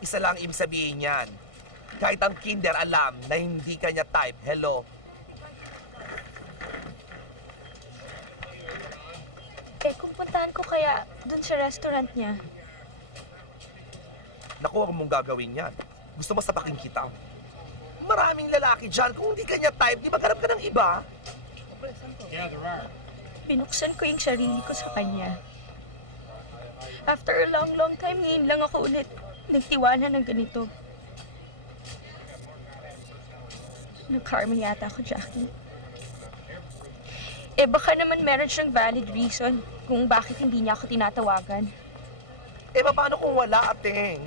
Isa lang ibig sabihin yan. Kahit ang kinder alam na hindi kanya type, hello. Eh, kung puntahan ko kaya dun sa restaurant niya. Naku, huwag mong gagawin yan. Gusto mo sapakin kita. Maraming lalaki dyan. Kung hindi kanya type, di maghanap ka ng iba? Binuksan ko yung sarili ko sa kanya. After a long time, ngayon lang ako ulit nagtiwala ng ganito. Nag-karma yata ako, Jackie. Eh baka naman meron siyang valid reason kung bakit hindi niya ako tinatawagan. Eh, paano kung wala, ateng?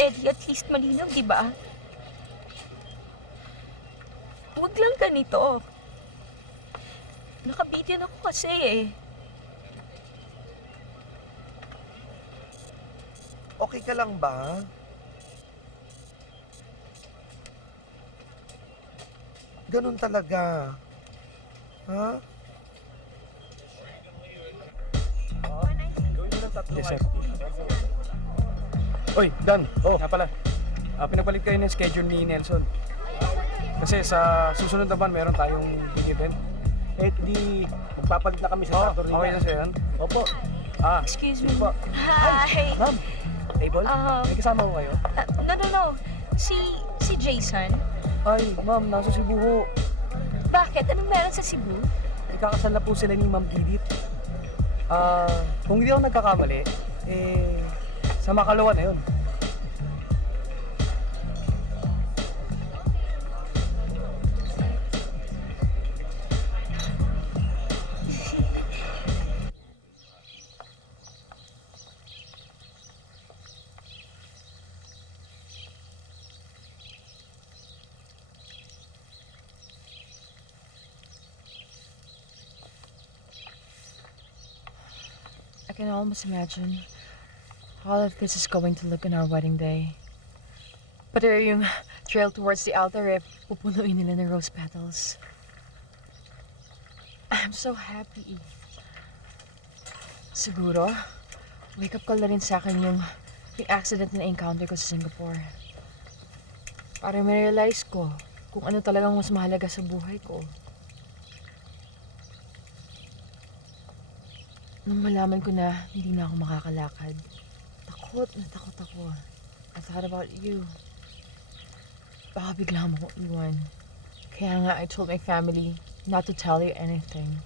Eh di at least malinaw, di ba? Huwag lang ganito. Nakabitin ako kasi eh. Okay ka lang ba? Ganun talaga. Ha? Yes, sir. Oy, Dan. Nga pala. Pinapalit kayo ng schedule ni Nelson. Kasi sa susunod naman, meron tayong big event. Eh, di magpapalit na kami sa Saturday. Okay na siya yan? Opo. Excuse me. po. Hi. Ma'am, table? May kasama ko kayo? No. Si Jason. Ay, ma'am, nasa Cebu ho. Bakit? Anong meron sa Cebu? Ikakasal na po sila ni Ma'am Didit. Kung hindi ako nagkakamali, sa Makalawa na yun. I can almost imagine all of this is going to look on our wedding day. Pati yung trail towards the altar pupunuin nila ng rose petals. I'm so happy. Siguro, wake up call na rin sa akin yung accident na encounter ko sa Singapore. Para ma-realize ko kung ano talagang mas mahalaga sa buhay ko. Nung malaman ko na hindi na ako makakalakad, ako, Takot na takot ako. I thought about you. Baka bigla mo ko iwan. Kaya nga, I told my family not to tell you anything.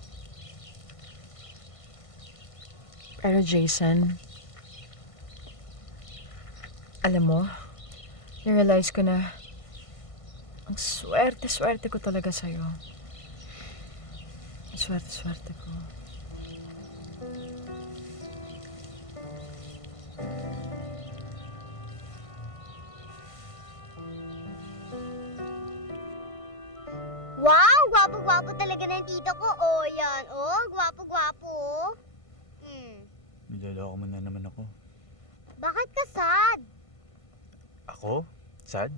Pero Jason, alam mo, na-realize ko na ang swerte-swerte ko talaga sa'yo. Ang swerte-swerte ko. Wow, gwapo-gwapo talaga ng tito ko. Oh, yan. Oh, gwapo-gwapo. Niloloko mo na naman ako. Bakit ka sad? Ako? Sad?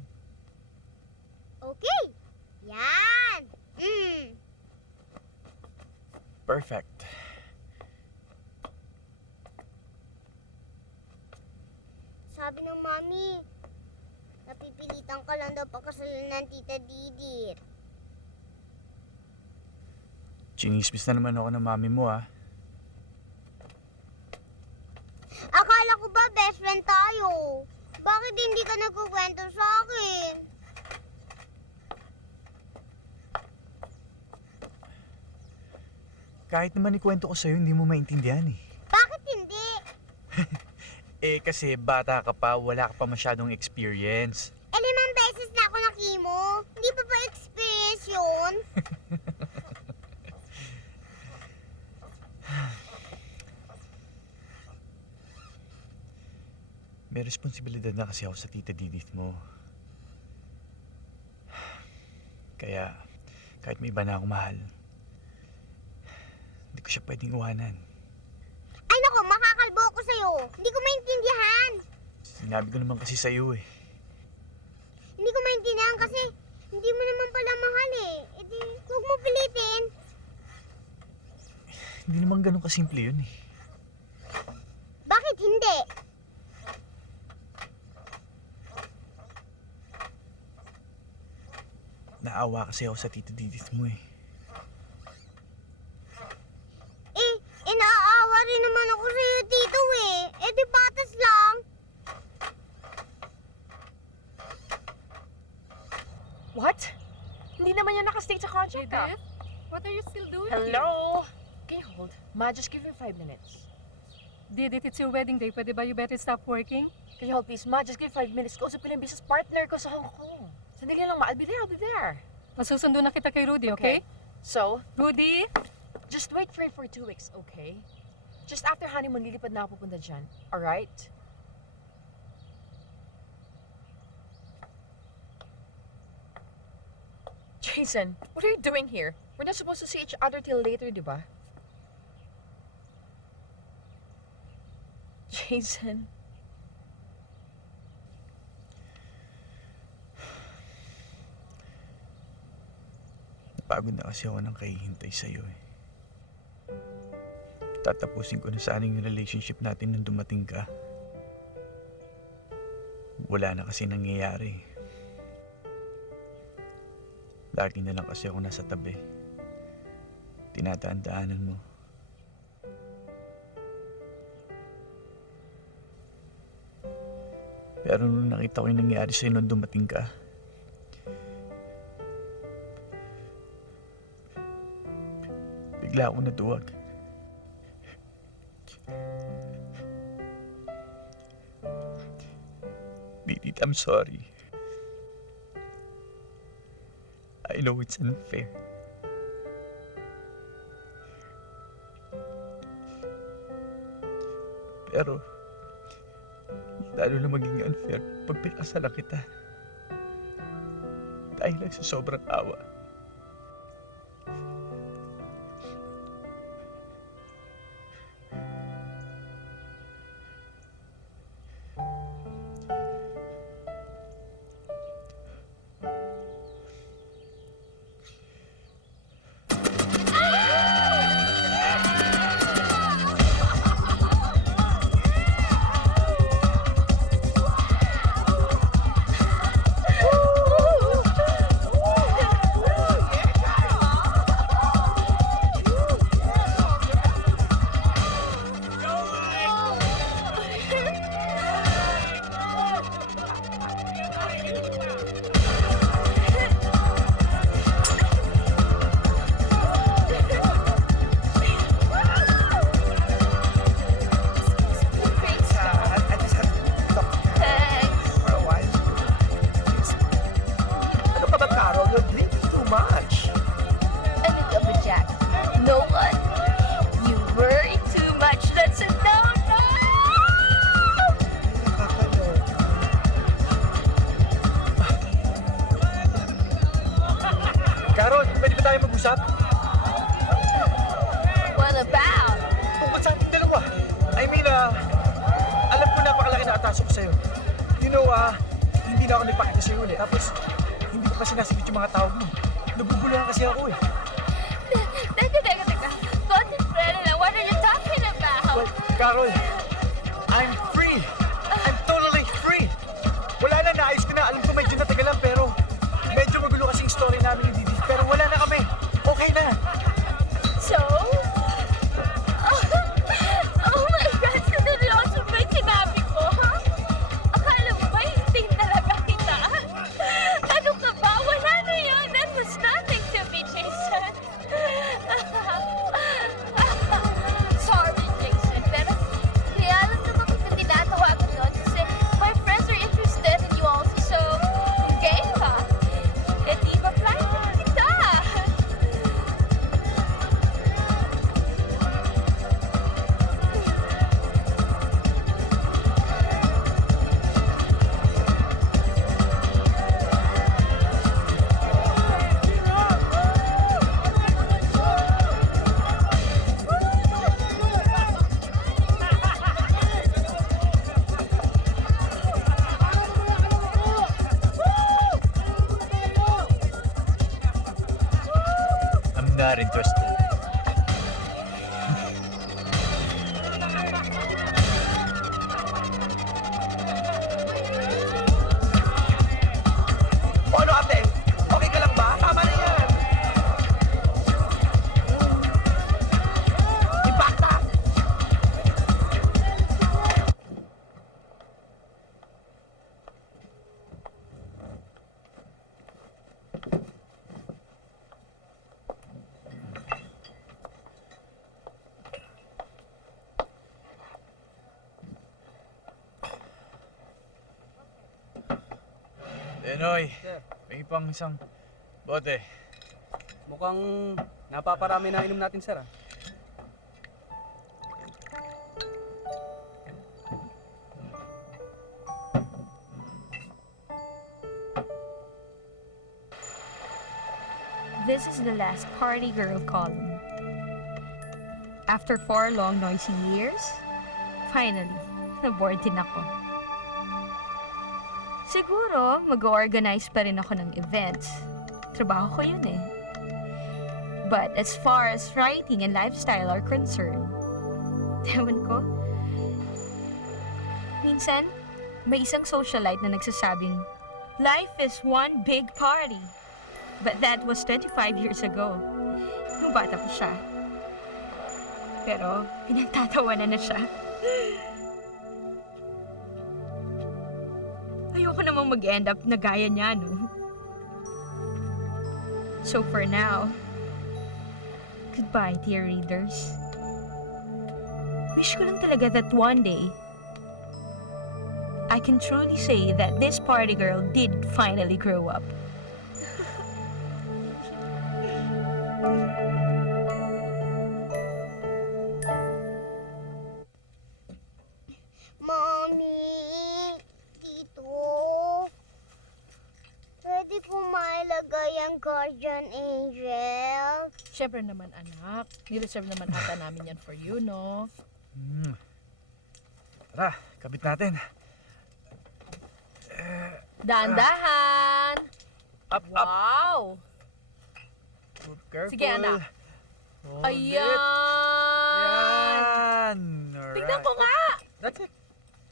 Okay. Yan. Perfect. Sabi ng mami, napipilitan ka lang daw pagkasalan ng tita Didit. Chinismis na naman ako ng mami mo, ah. Akala ko ba best friend tayo? Bakit hindi ka nagkukwento sa akin? Kahit naman ikwento ko sa'yo, hindi mo maintindihan eh. Bakit hindi? Eh kasi bata ka pa, wala ka pa masyadong experience. 5 beses na ako nakimo. Hindi pa ba experience yun? May responsibilidad na kasi ako sa tita Didit mo. Kaya, kahit may iba na akong mahal, hindi ko siya pwedeng iwanan. Ay nako, makakalbo ako sa'yo. Hindi ko maintindihan. Sinabi ko naman kasi sa'yo eh. Hindi ko maintindihan kasi hindi mo naman pala mahal eh. E di, huwag mo pilitin. Hindi naman ganun kasimple yun eh. Bakit hindi? Naawa kasi ako sa tita Didit mo eh. Inaawa rin naman ako sa'yo, Tito eh. E di patas lang. What? Hindi naman yan nakastay sa contract. Judith, what are you still doing Hello? Can you hold? Ma, just give me 5 minutes. here? Didit, it's your wedding day. Pwede ba you better stop working? Can you hold please? Ma, just give 5 minutes. Kausap ko lang yung business partner ko sa Hong Kong. Sandali lang, ma. I'll be there. Masusundo na kita kay Rudy, okay? So, Rudy? just wait for me for 2 weeks, okay? Just after honeymoon, lilipad na ako pupunta dyan. Alright? Jason, what are you doing here? We're not supposed to see each other till later, di ba? Jason. Napagod na kasi ako ng kahihintay sa'yo eh. Tatapusin ko na sana yung relationship natin nung dumating ka. Wala na kasi nangyayari. Lagi na lang kasi ako nasa tabi. Tinatandaanan mo. Pero nung nakita ko yung nangyari sa'yo nung dumating ka, bigla akong natuwag. Didit, I'm sorry. I know it's unfair. Pero, lalo na maging unfair pag pinasalan kita. Dahil lang sa sobrang awa. mag-usap? What about? Tungkol sa ating dalawa. I mean, alam ko napakalaki na ataso ko sa'yo. You know, hindi na ako nagpakita sa'yo ulit. Tapos, hindi ko kasi nasagot yung mga tawag mo. Naguguluhan kasi ako eh. Teka. Contemplating, what are you talking about? Well, Carol, I'm free. I'm totally free. Wala na, naayos ko na. Alam ko medyo natagalan, pero medyo magulo kasi yung story namin ni Didi. Pero wala na kami. Okay na. So? Oh my God, seryoso ba yung sinabi ko, ha? Akala mo ba hindi talaga kita? Ano ka ba? Wala na yun. That was nothing to me, Jason. Sorry, Jason, pero kaya lang naman kita tinatawagan nun kasi my friends are interested in you also, so game ka. Eh, di ba plan kita? I'm not interested. O ano ate? Okay ka lang ba? Tama na yan. Impacta! Enoy, Sir, may pang isang bote. mukhang napaparami na inom natin, sir. This is the last party girl column. After 4 long noisy years, finally, na-bored din ako. Siguro, mag-organize pa rin ako ng events. Trabaho ko yun eh. But as far as writing and lifestyle are concerned, ewan ko. Minsan, may isang socialite na nagsasabing, life is one big party. But that was 25 years ago. Nung bata pa siya. Pero, pinagtatawanan na siya. Ayoko namang mag-end up na gaya niya, no? So for now, goodbye, dear readers. Wish ko lang talaga that one day, I can truly say that this party girl did finally grow up. Mommy, Tito, pwede ko mailagay ang guardian angel? Siyempre naman, anak. Nireserve naman ata namin yan for you, no? Tara, kabit natin. Dahan-dahan! Up. Wow! Careful. Sige, anak. Hold Ayan! it. Yan! Alright. Tingnan mo nga! That's it.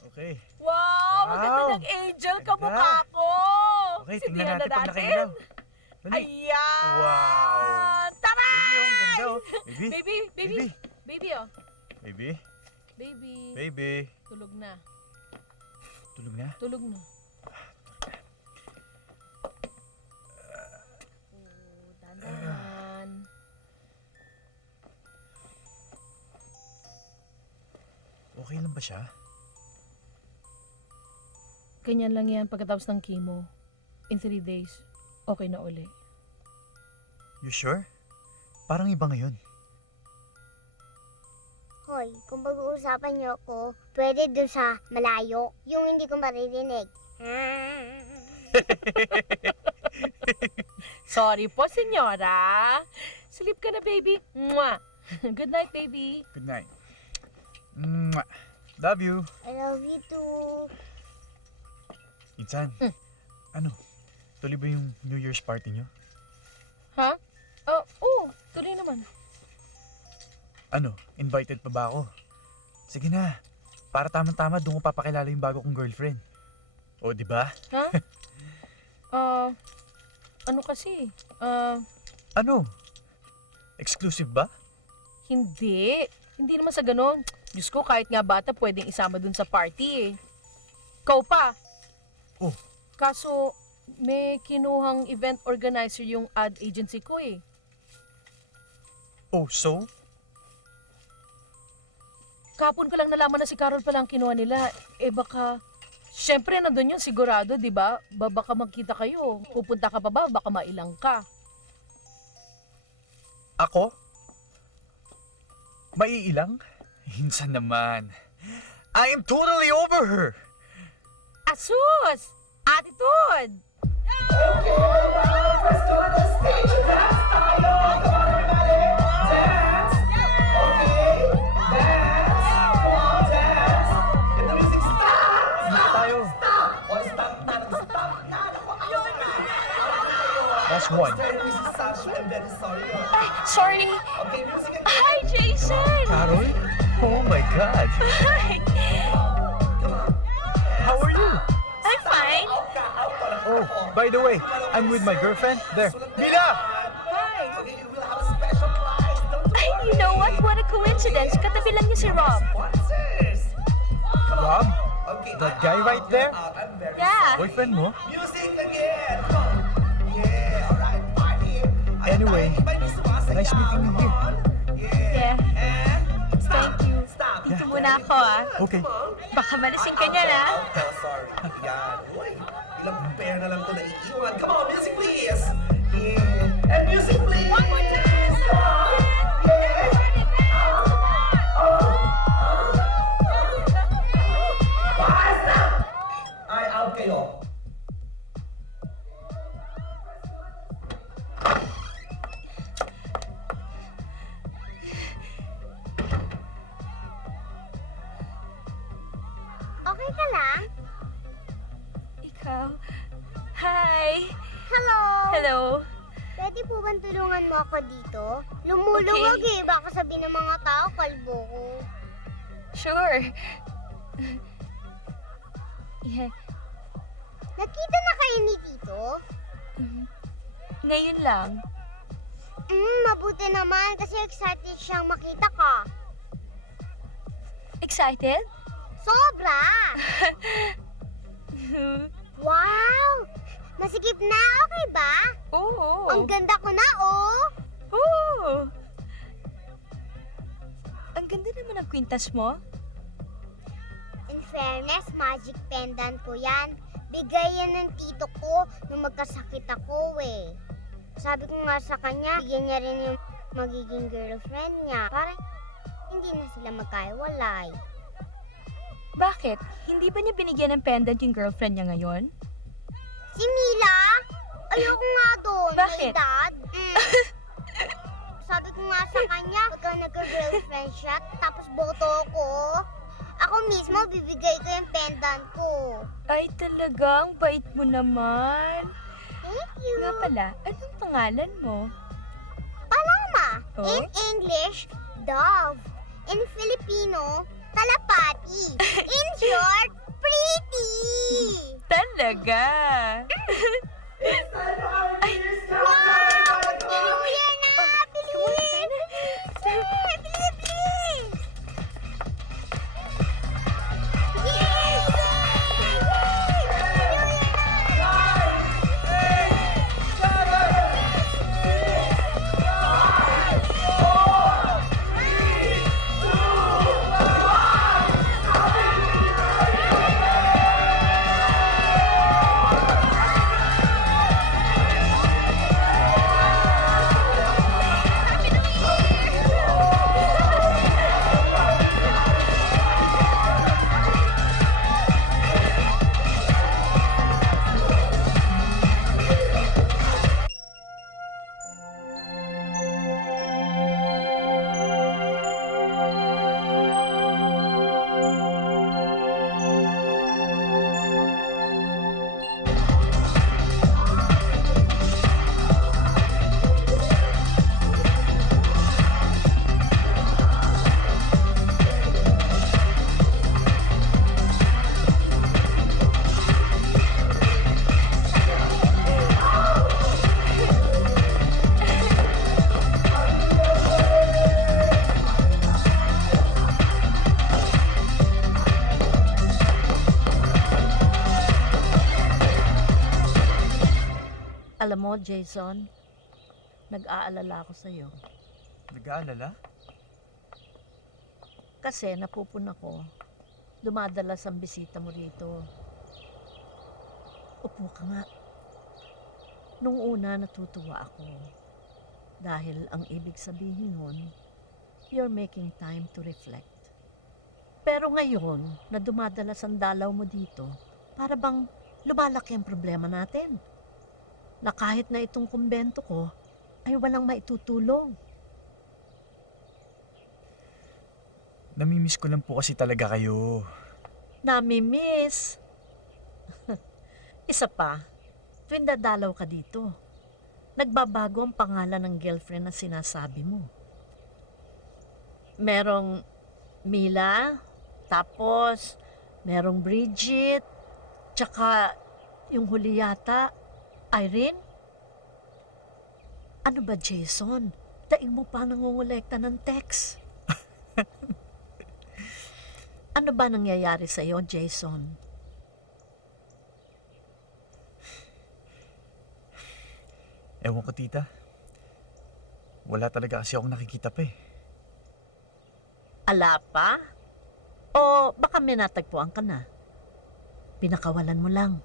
Okay. Wow! Maganda Wow. ng angel Ganda. kamukha ko! Okay, tingnan Sindihan natin na pag nakailaw. Dali. Ayan! Wow. Tara! Baby, ang ganda oh. Baby. Baby, baby, baby, oh. Baby. Baby. Baby. Tulog na. Tulog na? Tulog na. Dahan-dahan. Okay lang ba siya? Ganyan lang yan pagkatapos ng chemo. In 3 days, okay na uli. You sure? Parang iba ngayon. Hoy, kung pag-uusapan niyo ako, pwede dun sa malayo, yung hindi ko maririnig. Sorry po, senyora. Sleep ka na, baby. Mwah. Good night, baby. Good night. Mwah. Love you. I love you too. Insan, ano? Tuloy ba yung New Year's party nyo? Ha? Oo. Tuloy naman. Ano? Invited pa ba ako? Sige na. Para tamang-tama, doon ko papakilala yung bago kong girlfriend. O, di ba? Ha? Ano kasi? Ano? Exclusive ba? Hindi. Hindi naman sa ganon. Diyos ko, kahit nga bata, pwedeng isama dun sa party eh. Ikaw pa. Oh. Kaso, may kinuhang event organizer yung ad agency ko eh. Oh, so? Kapon ko lang nalaman na si Carol pala ang kinuha nila. Eh baka, syempre nandun yun sigurado, di ba? Baka magkita kayo. Pupunta ka pa ba? Baka mailang ka. Ako? Maiilang? Hinsan naman. I am totally over her! Asus! Attitude! Tayo. Last one. I'm very sorry. Sorry. Okay, music again. Hi, Jason. Carol? Oh my God. Hi. How are you? I'm fine. Oh, by the way, I'm with my girlfriend. There. Mila! Okay, we'll have a special prize. Don't Ay, you know what? What a coincidence. Katabi lang niya si Rob. sponsors. Rob? Okay, That guy right there? I'm very Yeah. Boyfriend mo? Music again. Yeah, alright, party. Anyway, nice meeting you here. Yeah. Stop. Thank you. Stop. Dito muna ako, ah. Okay. Baka malisin ka niya, na. Oh, sorry. Yan. Uy, ilang pair na lang ito naiiwan. Come on, music please. Yeah. And music please. One more time. Ay, out kayo. Okay ka lang? Ikaw. Hi. Hello! Hello. Pwede po bang tulungan mo ako dito? Lumuluwag Okay. Baka sabihin ng mga tao, kalbo ko. Sure. Yeah. Nakita na kayo ni Tito? Ngayon lang. Mabuti naman kasi excited siyang makita ka. Excited? Sobra! Wow! Masikip na, okay ba? Oo. Ang ganda ko na, oh! Oo. Ang ganda naman ng kwintas mo. In fairness, magic pendant ko yan. Bigay yan ng tito ko nung magkasakit ako eh. Sabi ko nga sa kanya, bigyan niya rin yung magiging girlfriend niya. Para hindi na sila magkahiwalay. Bakit? Hindi ba niya binigyan ng pendant yung girlfriend niya ngayon? Si Mila? Ayoko nga doon. Bakit? My dad. Sabi ko nga sa kanya, pagka nagka-girlfriend siya, tapos boto ko, ako mismo bibigay ko yung pendant ko. Ay, talagang bait mo naman. Thank you. Nga pala, anong pangalan mo? Paloma. Oh? In English, dove. In Filipino, talapati. In short, pretty. Talaga? Wow! New Year na! Bilis! Bilis, bilis! Yay! Alam mo, Jason, nag-aalala ako sa'yo. Nag-aalala? Kasi napupuna ko, dumadalas ang bisita mo rito. Upo ka nga. Nung una, natutuwa ako. Dahil ang ibig sabihin nun, you're making time to reflect. Pero ngayon, na dumadalas ang dalaw mo dito, para bang lumalaki ang problema natin. Na kahit na itong kumbento ko, ay walang maitutulong. Namimiss ko lang po kasi talaga kayo. Namimiss. Isa pa, tuwing dadalaw ka dito, nagbabago ang pangalan ng girlfriend na sinasabi mo. Merong Mila, tapos merong Bridget, tsaka yung huli yata, Irene? Ano ba, Jason? Daing mo pa nangungulekta ng text. Ano ba nangyayari sa'yo, Jason? Ewan ko, tita. Wala talaga kasi akong nakikita pa eh. Ala pa? O baka may natagpuan ka na? Pinakawalan mo lang.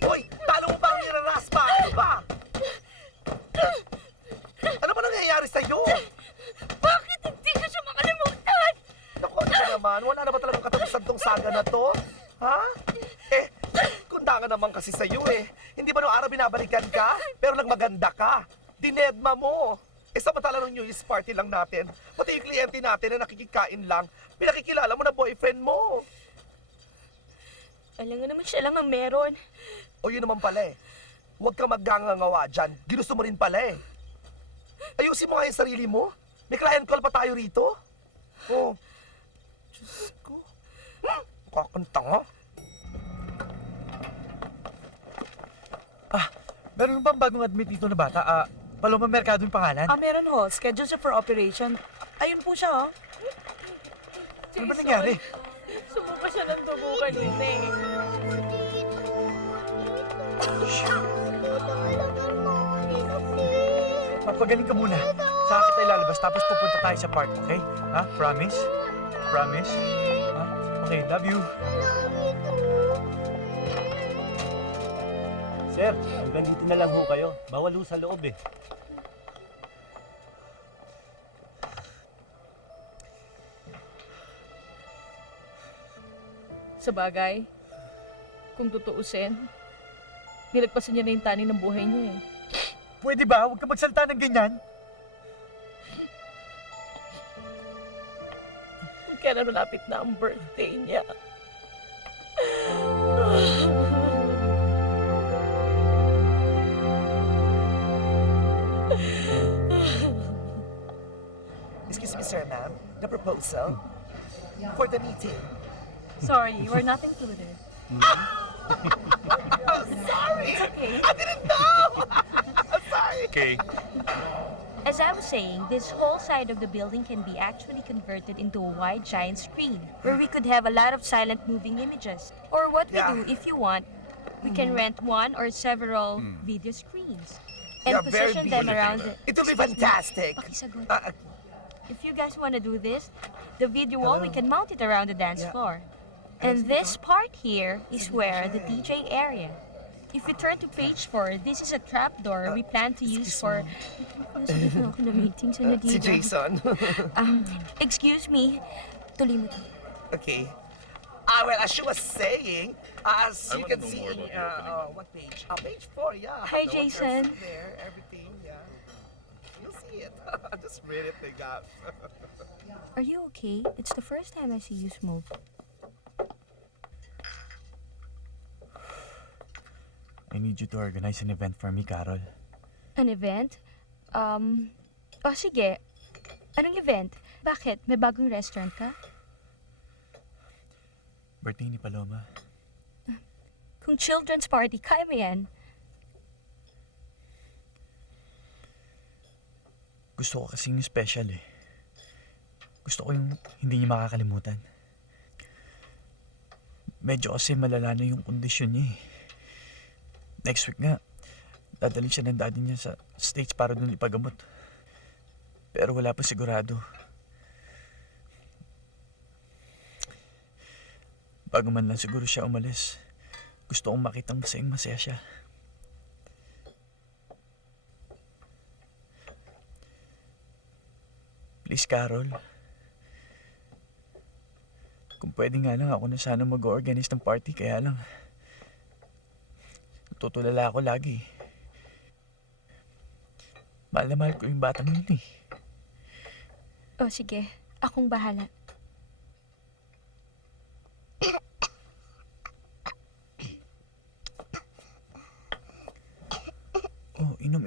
Hoy! Talo mo pa ang niraraspa! Ano ba? Ano ba nangyayari sa'yo? Bakit hindi ko siya makalimutan? Naku, ano ba naman? Wala na ba talagang katapusan tong saga na to? Ha? Eh, kunda nga naman kasi sa'yo eh. Hindi ba noong araw binabalikan ka? Pero nagmaganda ka. Dinedma mo. Eh, samantala ng New Year's party lang natin. Pati yung kliyente natin na nakikikain lang, pinakikilala mo na boyfriend mo. Alam nga naman siya lang ang meron. O yun naman pala eh. Huwag kang maggangangawa dyan. Ginusto mo rin pala eh. Ayusin mo nga yung sarili mo. May client call pa tayo rito. Oh. Diyos ko. Kakanta nga. Meron bang bagong admit dito na bata? Paloma Mercado yung pangalan? Meron ho. Schedule siya for operation. Ayun po siya, oh. Ano ba nangyari? Sumuka siya ng dugo kanina eh. Magpagaling ka muna. Saka kita ilalabas tapos pupunta tayo sa park, okay? Ha? Promise? Promise? Ha? Okay, love you. Sir, hanggang dito na lang ho kayo. Bawal ho sa loob eh. Sa bagay, kung tutuusin, nilagpasan niya na yung tani ng buhay niya eh. Pwede ba? Huwag ka magsalita ng ganyan. Kaya malapit na ang birthday niya. Excuse me, sir, ma'am. The proposal for the meeting. Sorry, you are not included. Oh, sorry. It's okay. I didn't know. I'm sorry. Okay. As I was saying, this whole side of the building can be actually converted into a wide giant screen where we could have a lot of silent moving images. Or what we Yeah. do, if you want, we can rent one or several video screens and Yeah, very position them beautiful. around the... It'll be Excuse me. fantastic. Pakisagot. Uh, If you guys want to do this, the video wall, we can mount it around the dance Yeah. floor. And this part here is where the DJ area. If you turn to page 4, this is a trapdoor we plan to use for... si Jason. Excuse me. Tuloy mo to. Okay. Well, as she was saying, as you can see in, what page? Page 4, yeah. Hi, The Jason. workers There, everything, yeah. You'll see it. Just read it, my gosh. Are you okay? It's the first time I see you smoke. I need you to organize an event for me, Carol. An event? Sige. Anong event? Bakit? May bagong restaurant ka? Birthday ni Paloma. Kung children's party, kaya mo yan. Gusto ko kasing special eh. Gusto ko yung hindi niya makakalimutan. Medyo kasi malala na yung kondisyon niya eh. Next week nga, dadalhin siya ng daddy niya sa States para dun ipagamot. Pero wala pa sigurado. Bago man lang siguro siya umalis, gusto kong makitang masaya siya. Please, Carol. Kung pwede nga lang ako na sana mag-organize ng party, kaya lang tutulala ako lagi. Mahal na mahal ko yung batang yun eh. O sige, akong bahala. Oh, inom.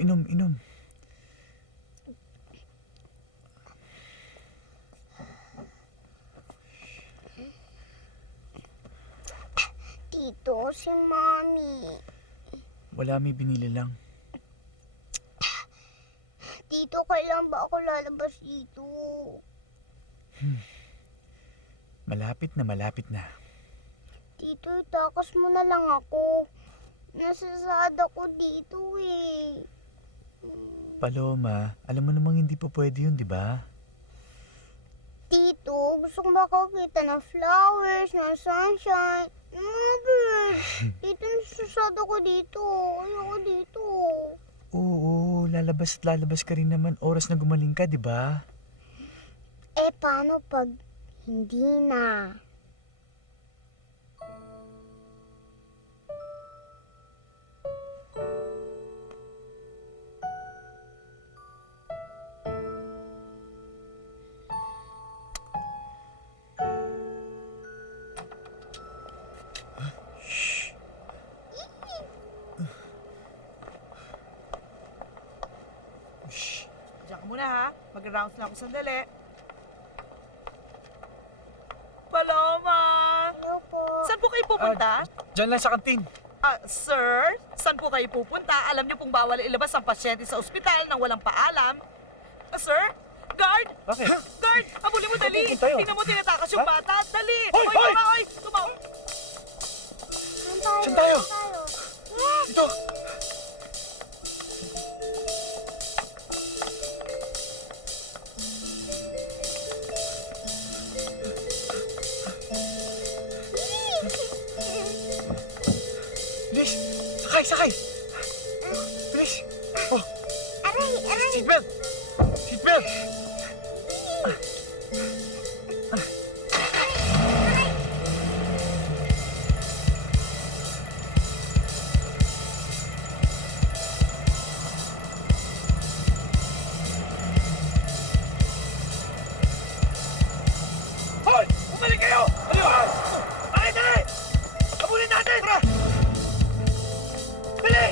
Tito, si Mommy. Wala, may binili lang. Tito, kailan ba ako lalabas dito? Malapit na. Tito, itakas mo na lang ako. Nasasad ako dito eh. Paloma, alam mo namang hindi pa pwede yun, di ba? Tito, gusto ko makakita ng flowers, ng sunshine, ng mga birds. Tito, nasasad ako dito. Ayoko dito. Oo, lalabas ka rin naman oras na gumaling ka, di ba? Eh, paano pag hindi na? Diyan ka muna ha. Mag-rounds na ako sandali. Paloma! Hello po. Saan po kayo pupunta? Diyan lang sa kantin. Sir, saan po kayo pupunta? Alam niyo pong bawal ilabas ang pasyente sa ospital nang walang paalam. Sir? Guard! Bakit? Guard! Habulin mo, dali! Saan tayo? Tingnan mo, tinatakas yung Ha? bata! Dali! Hoy! Hoy! Hoy! Mga, hoy! Tumaw! Saan tayo? Dito. Bilis! Sakay! Bilis! Oh! Aray! Seatbelt! Seatbelt! Hoy! Bumalik kayo! Aliwa! Dali! Habulin natin! Tara! Dali!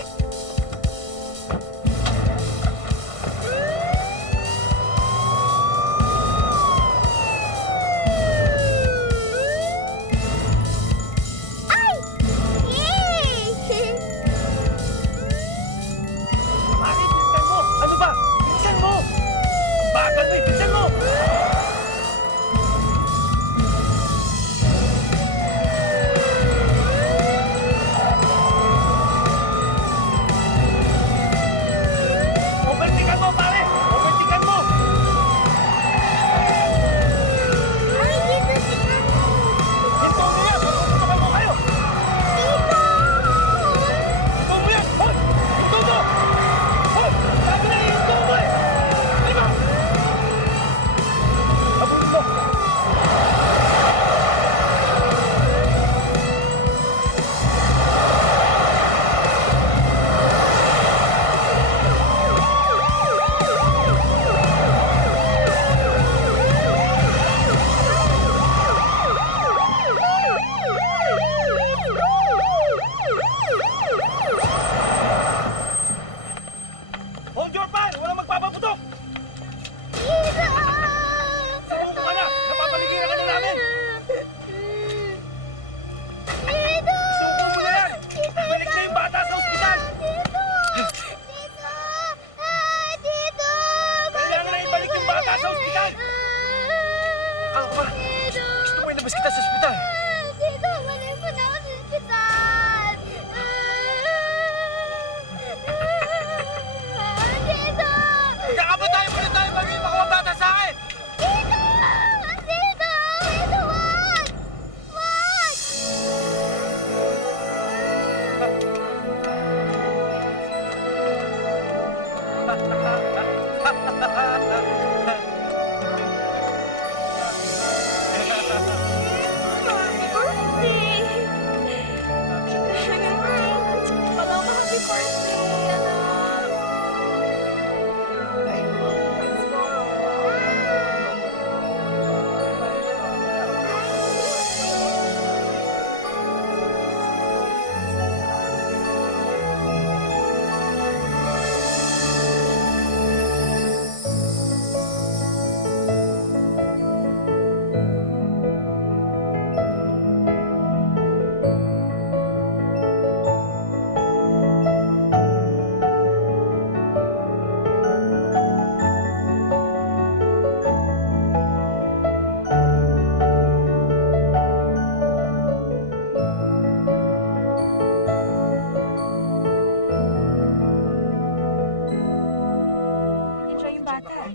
Enjoy yung bata.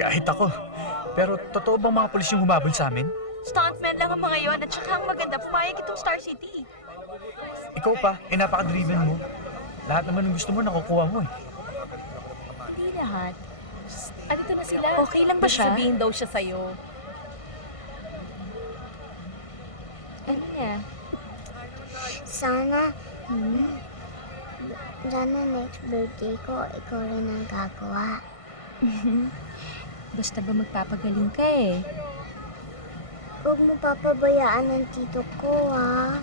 Kahit ako. Pero totoo bang mga pulis yung humabol sa amin? Stuntman lang ang mga yon at saka ang maganda, pumayag itong Star City. Ikaw pa, napaka-driven mo. Lahat naman ng gusto mo, nakukuha mo eh. Hindi lahat. Andito na sila. Okay lang ba siya? Sabihin daw siya sa'yo. Ano niya? Sana, sana next birthday ko, ikaw rin ang gagawa. Basta ba magpapagaling ka eh? Huwag mo papabayaan ng tito ko, ha?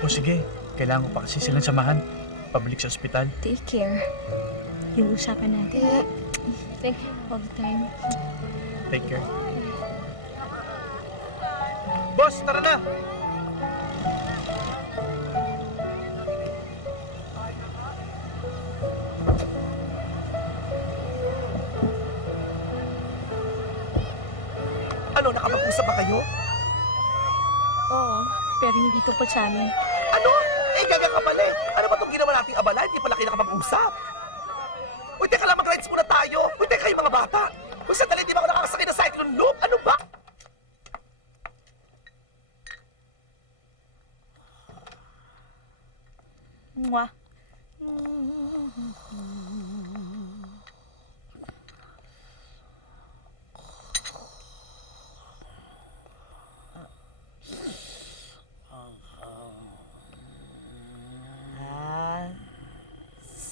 O sige. Kailangan ko pa kasi silang samahan. Pabalik sa ospital. Take care. Yung usapan natin. Thank you all the time. Take care. Boss, tara na! Ano, nakapag-usap ba kayo? Oo, pero hindi tungkol sa amin. Ano? Eh, gaga ka pala eh. Ano ba itong ginawa nating abala? Hindi pala kayo nakapag-usap. Uy, teka lang, mag-rides muna tayo. Uy, teka kayo mga bata. Uy, sandali, di ba ako nakakasakay ng cyclone loop? Ano ba? Mwah.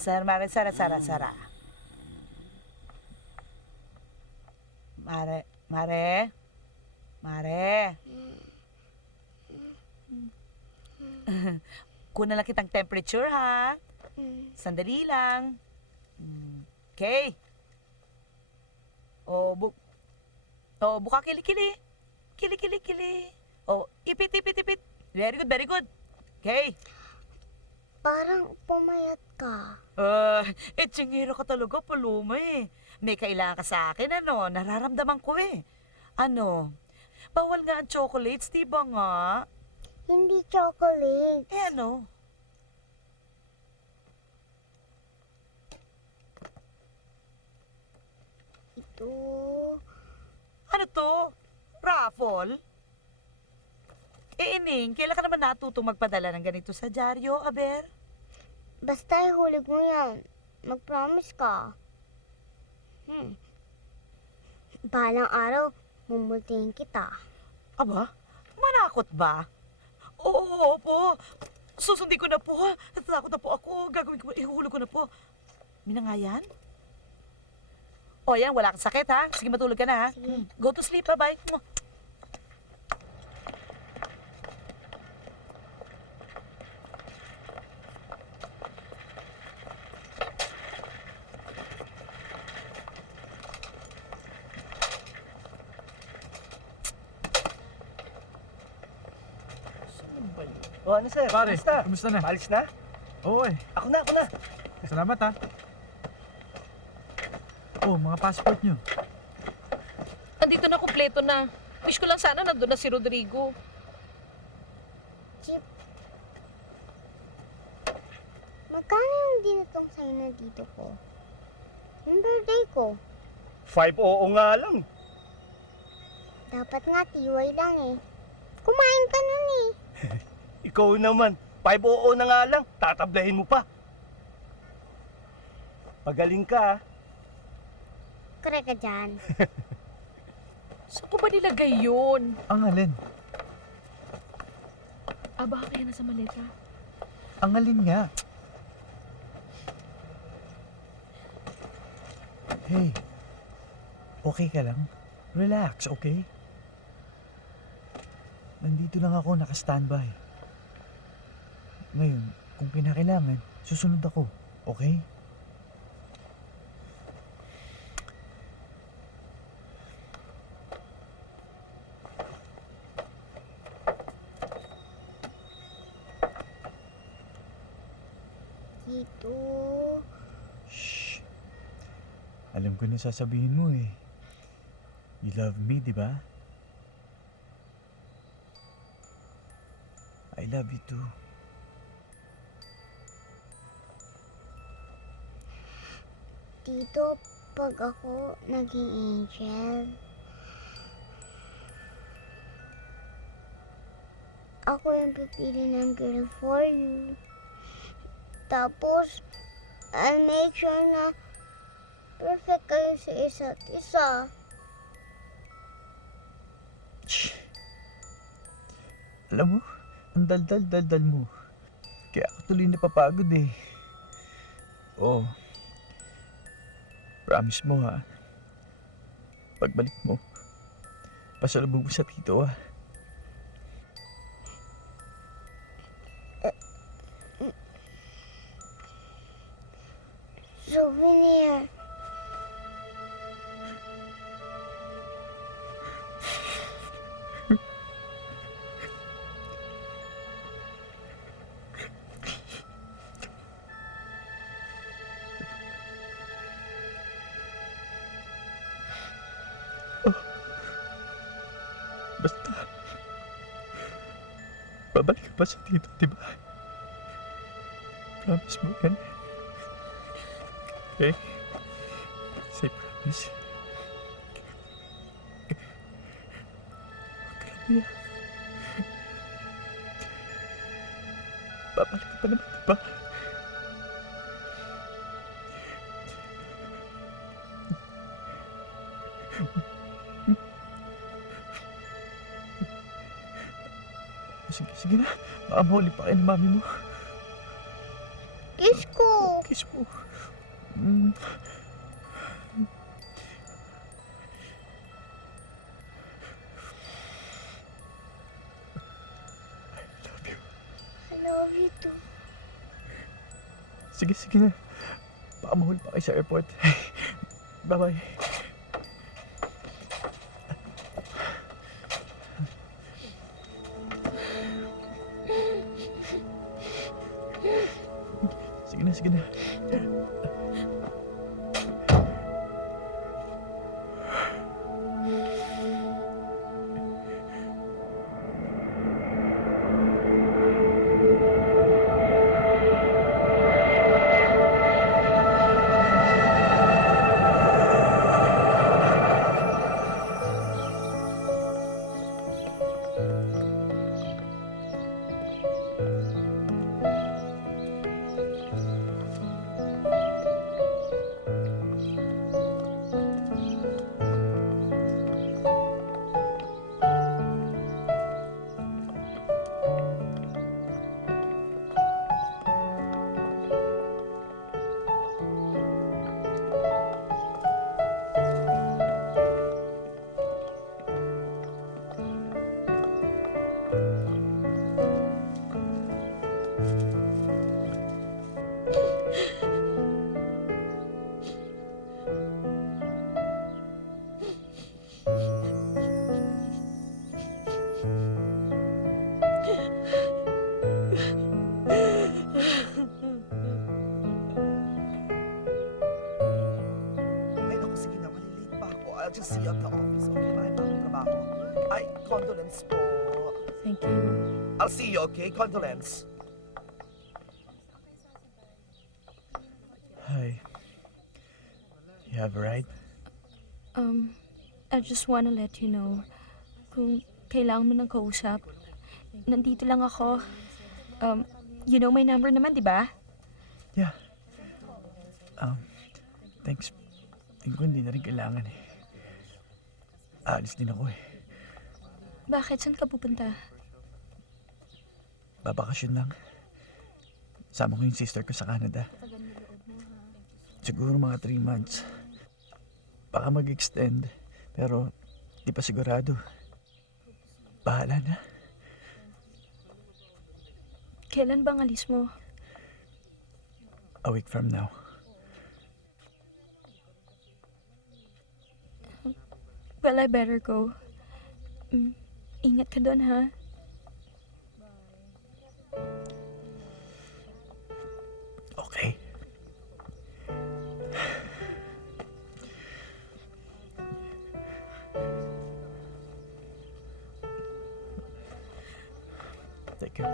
Sara, Mare, Sara. Mare. Kunan lang kitang temperature, ha? Sandali lang. Okay. Buka kili-kili. Kili-kili. Ipit. Very good. Okay. Parang pumayat ka. Tsingero ka talaga, Paloma eh. May kailangan ka sa akin, ano? Nararamdaman ko eh. Ano? Bawal nga ang chocolates, di ba nga? Hindi chocolate. Eh ano? Ito. Ano to? Raffle? Ining, kailan ka naman natutong magpadala ng ganito sa dyaryo, Aber? Basta ihulog mo yan. Mag-promise ka. Balang araw, mumultihin kita. Aba, manakot ba? Oo po. Susundin ko na po. Natakot na po ako. Gagawin ko, ihulog ko na po. Mina nga yan? O yan, wala kang sakit ha? Sige, matulog ka na ha? Go to sleep, bye-bye. O ano sir? Pare, Kamusta? kamusta na? Alis na? Oo eh. Ako na. Salamat ha. Mga passport nyo. Andito na, kumpleto na. Wish ko lang sana nandun na si Rodrigo. Chip. Magkano yung dinatong sa'yo na dito ko? Yung birthday ko. 5-oo nga lang. Dapat nga tiway lang eh. Kumain ka nun eh. Ikaw naman. 5-0 na nga lang, tatablahin mo pa. Pagaling ka, ah. Correct ka dyan. Saan ko ba nilagay yun? Ang alin? Baka kaya nasa maleta. Ang alin nga? Hey, okay ka lang? Relax, okay? Nandito lang ako, naka-standby. Ngayon, kung kinakailangan, susunod ako, okay? Tito. Shh. Alam ko na sasabihin mo eh. You love me, di ba? I love you too. Tito, pag ako naging angel, ako yung pipili ng girl for you. Tapos, I'll make sure na perfect kayo sa isa't isa. Shh. Alam mo, ang daldal-daldal mo. Kaya ako tuloy napapagod eh. Oh. Promise mo ha. Pagbalik mo, pasalubog mo sa tito ha. Souvenir. Basta, babalik ka pa sa tito, di ba? Promise mo yan. Okay? Say promise. Huwag ka lang umiyak. Babalik ka pa naman, di ba? Sige na. Baka mahuli pa kayo ng mami mo. Kiss ko. Kiss mo. I love you too. Sige na. Baka mahuli pa kayo sa airport. Bye-bye. Sige na. I'll just see you at the office. Okay, marami pa akong trabaho. Ay, condolence po. Thank you. I'll see you, okay? Condolence. Hi. You have a ride? I just wanna let you know, kung kailangan mo ng kausap, nandito lang ako. You know my number naman, di ba? Yeah. Thanks. Tingin ko hindi na rin kailangan eh. Aalis din ako eh. Bakit? Saan ka pupunta? Babakasyon lang. Sama ko yung sister ko sa Canada. Siguro mga 3 months. Baka mag-extend. Pero di pa sigurado. Bahala na. Kailan bang alis mo? A week from now. Well, I better go. Ingat ka doon, ha? Okay. Take care.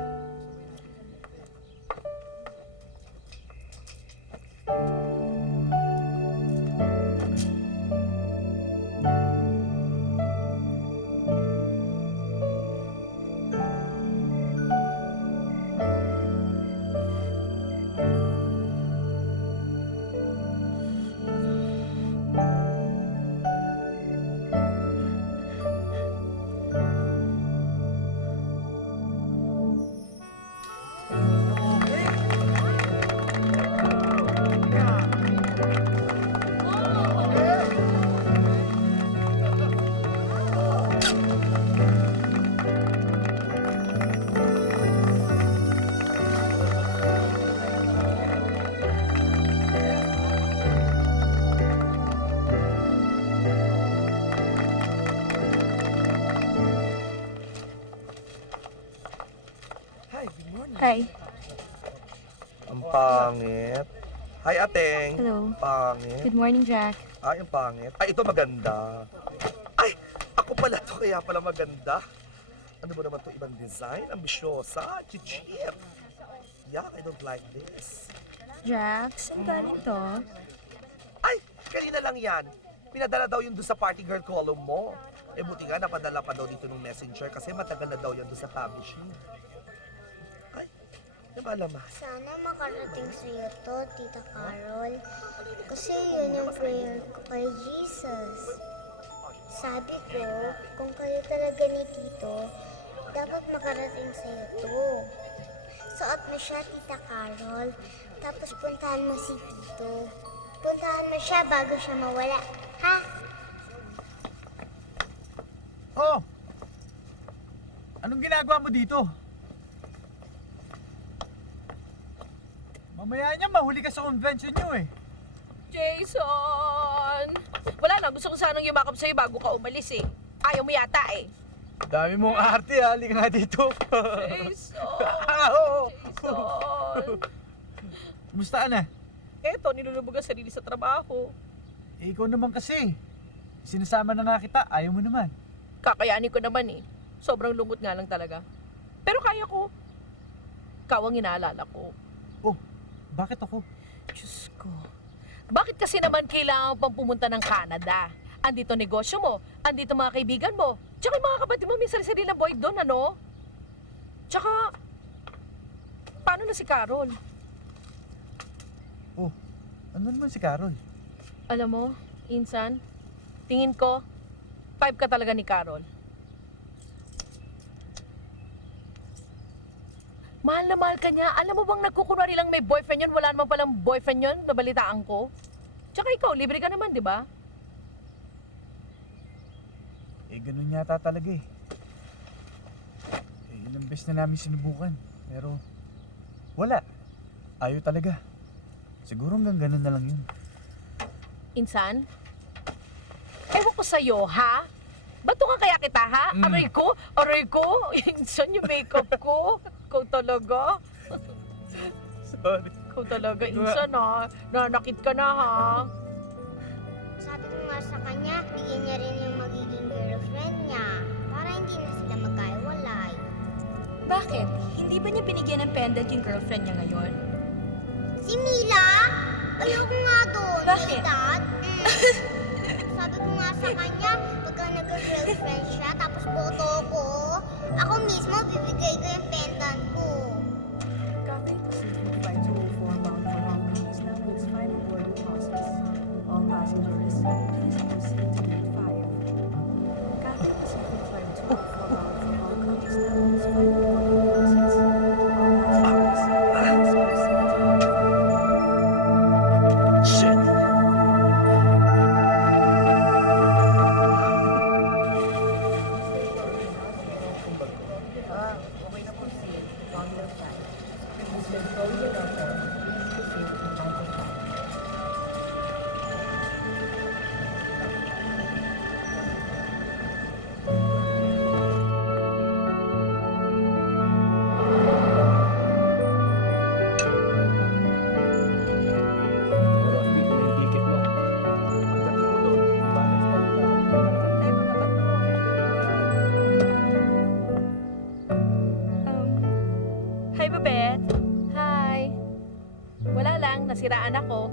Hi. Ang pangit. Hi, Ateng. Hello. Pangit. Good morning, Jack. Ay, ang pangit. Ay, ito maganda. Ay, ako pala to, kaya pala maganda. Ano mo naman to ibang design? Ambisyosa, chichip. Yeah, I don't like this. Jack, saan galing to? Ay, kanina lang yan. Pinadala daw yun doon sa party girl column mo. Eh, buti nga napadala pa daw dito ng messenger kasi matagal na daw yan doon sa publishing. Ay, nabalama. Sana makarating sa'yo to, Tita Carol. Kasi yun yung prayer ko kay Jesus. Sabi ko, kung kayo talaga ni Tito, dapat makarating sa'yo to. Suot mo siya, Tita Carol. Tapos puntahan mo si Tito. Puntahan mo siya bago siya mawala. Ha? Oh! Anong ginagawa mo dito? Mamaya niya, mahuli ka sa convention niyo eh. Jason! Wala lang, gusto ko sanang yumakap sa'yo bago ka umalis eh. Ayaw mo yata eh. Dami mong arte ha, halika nga dito. Jason! Jason! Kumusta ka na? Eto, nilulubog ang sarili sa trabaho. Eh, ikaw naman kasi. Sinasama na nga kita, ayaw mo naman. Kakayanin ko naman eh. Sobrang lungkot nga lang talaga. Pero kaya ko. Ikaw ang inaalala ko. Oh, bakit ako? Diyos ko. Bakit kasi naman kailangan pang pumunta ng Canada? Andito negosyo mo, andito mga kaibigan mo, tsaka yung mga kapatid mo may sarili na boy doon, ano? Tsaka, paano na si Carol? Oh, ano naman si Carol? Alam mo, Insan, tingin ko, 5 ka talaga ni Carol. Mahal na mahal ka niya. Alam mo bang nagkukunwari lang may boyfriend yun? Wala naman palang boyfriend yun, nabalitaan ko. Tsaka ikaw, libre ka naman, di ba? Eh, ganun yata talaga eh. Eh, ilang beses na namin sinubukan. Pero, wala. Ayaw talaga. Siguro hanggang ganun na lang yun. Insan? Ewan ko sa'yo, ha? Bato ka kaya kita, ha? Aray ko? Aray ko? Insan yung makeup ko? Ikaw talaga? Sorry. Ikaw talaga, Insan, ha? Nanakit ka na, ha? Sabi ko nga sa kanya, bigyan niya rin yung magiging girlfriend niya. Para hindi na sila magkaiwalay. Bakit? Hindi ba niya binigyan ng pendant yung girlfriend niya ngayon? Si Mila? Ayoko nga doon. Bakit? Dad. Sabi ko nga sa kanya, pagka nag-girlfriend siya, tapos boto ko, ako mismo bibigay ko yung pendant ko. masiraan ako.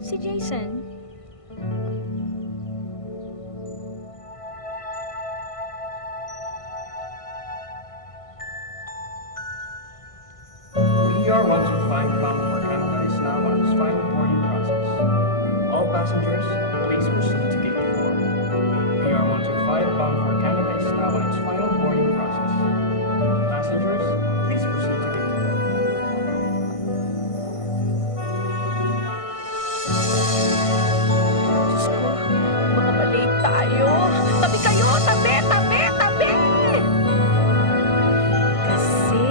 Si Jason. PR 125 bound for Canada is now on its final boarding process. All passengers, please proceed to gate 4. PR 125 bound for Canada is now on its final boarding process. Passengers, please proceed to gate 4. Diyos ko, baka malate tayo. Tabi kayo! Tabi! Tabi! Tabi! Kasi,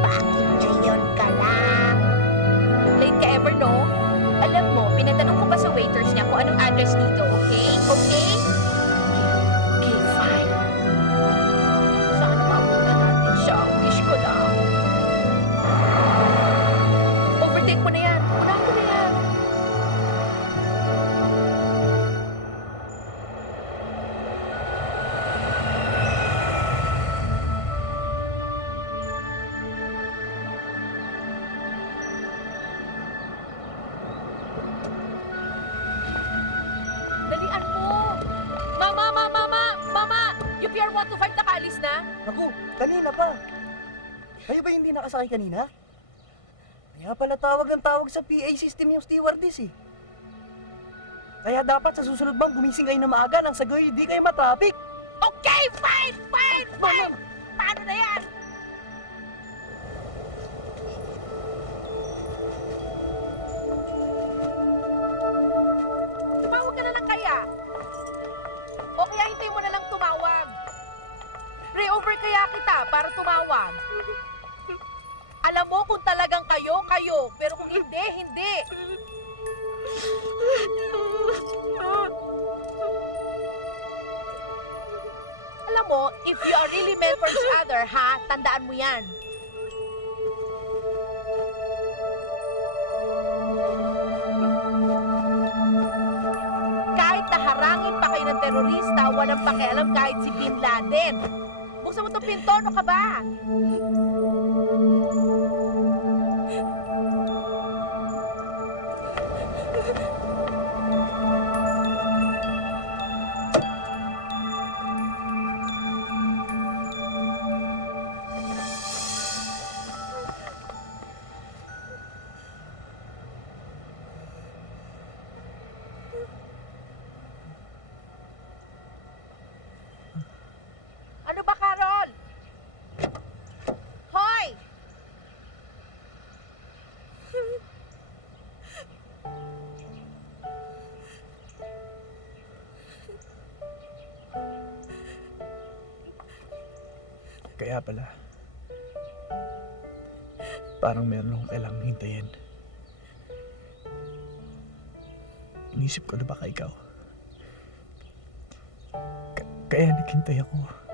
bakit ngayon ka lang? Late ka ever, no? Alam mo, pinatanong ko pa sa waiters niya kung anong address dito, okay? Okay? Okay, fine. Sana mabutan natin siya. Wish ko lang. Overtake mo na yan. Unahan mo na yan. Dalian mo! Mama! Mama! Mama! Mama! Yung PR 125 nakaalis na? Naku, kanina pa. Kayo ba hindi nakasakay kanina? Kaya pala tawag ng tawag sa PA system yung stewardess eh. Kaya dapat sa susunod bang gumising kayo na maaga nang sa gayon hindi kayo matraffic. Okay! Fine! Fine! Fine! Paano na yan? Tumawag ka na lang kaya? O kaya hintayin mo na lang tumawag? Re-over kaya kita para tumawag? Alam mo kung talagang kayo, kayo. Pero kung hindi, hindi. Alam mo, if you are really meant for each other, ha? Tandaan mo yan. Kahit naharangin pa kayo ng terorista, walang pakialam kahit si Bin Laden. Buksan mo itong pinto, ano ka ba? Ano ba, Carol? Hoy! Kaya pala, parang meron akong kailangang hintayin. Inisip ko na baka ikaw. Kaya naghintay ako.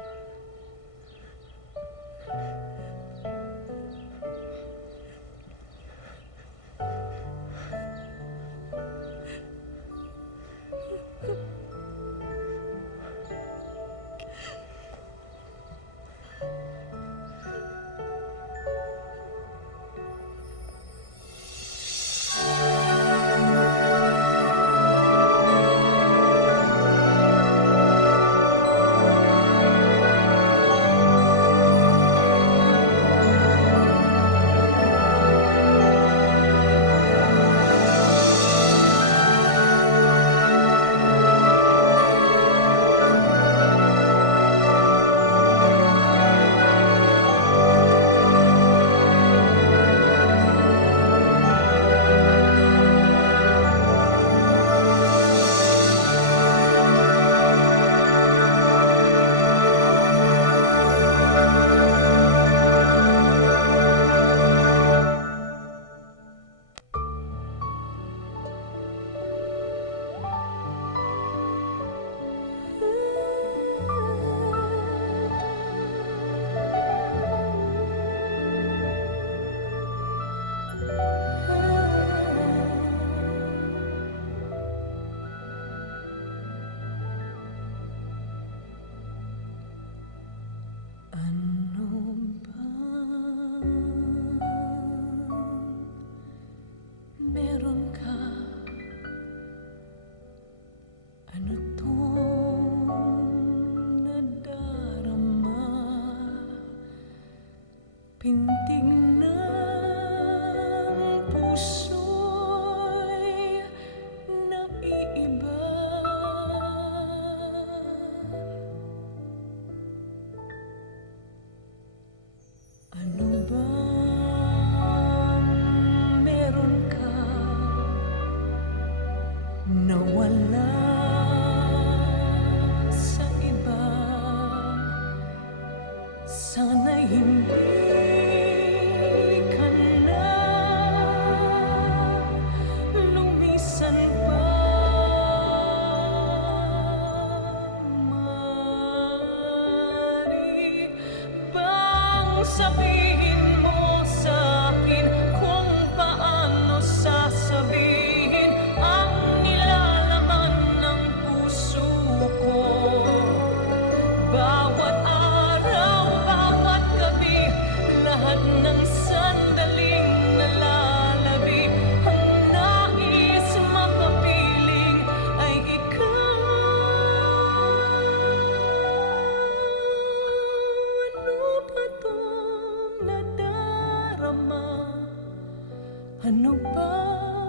Ano ba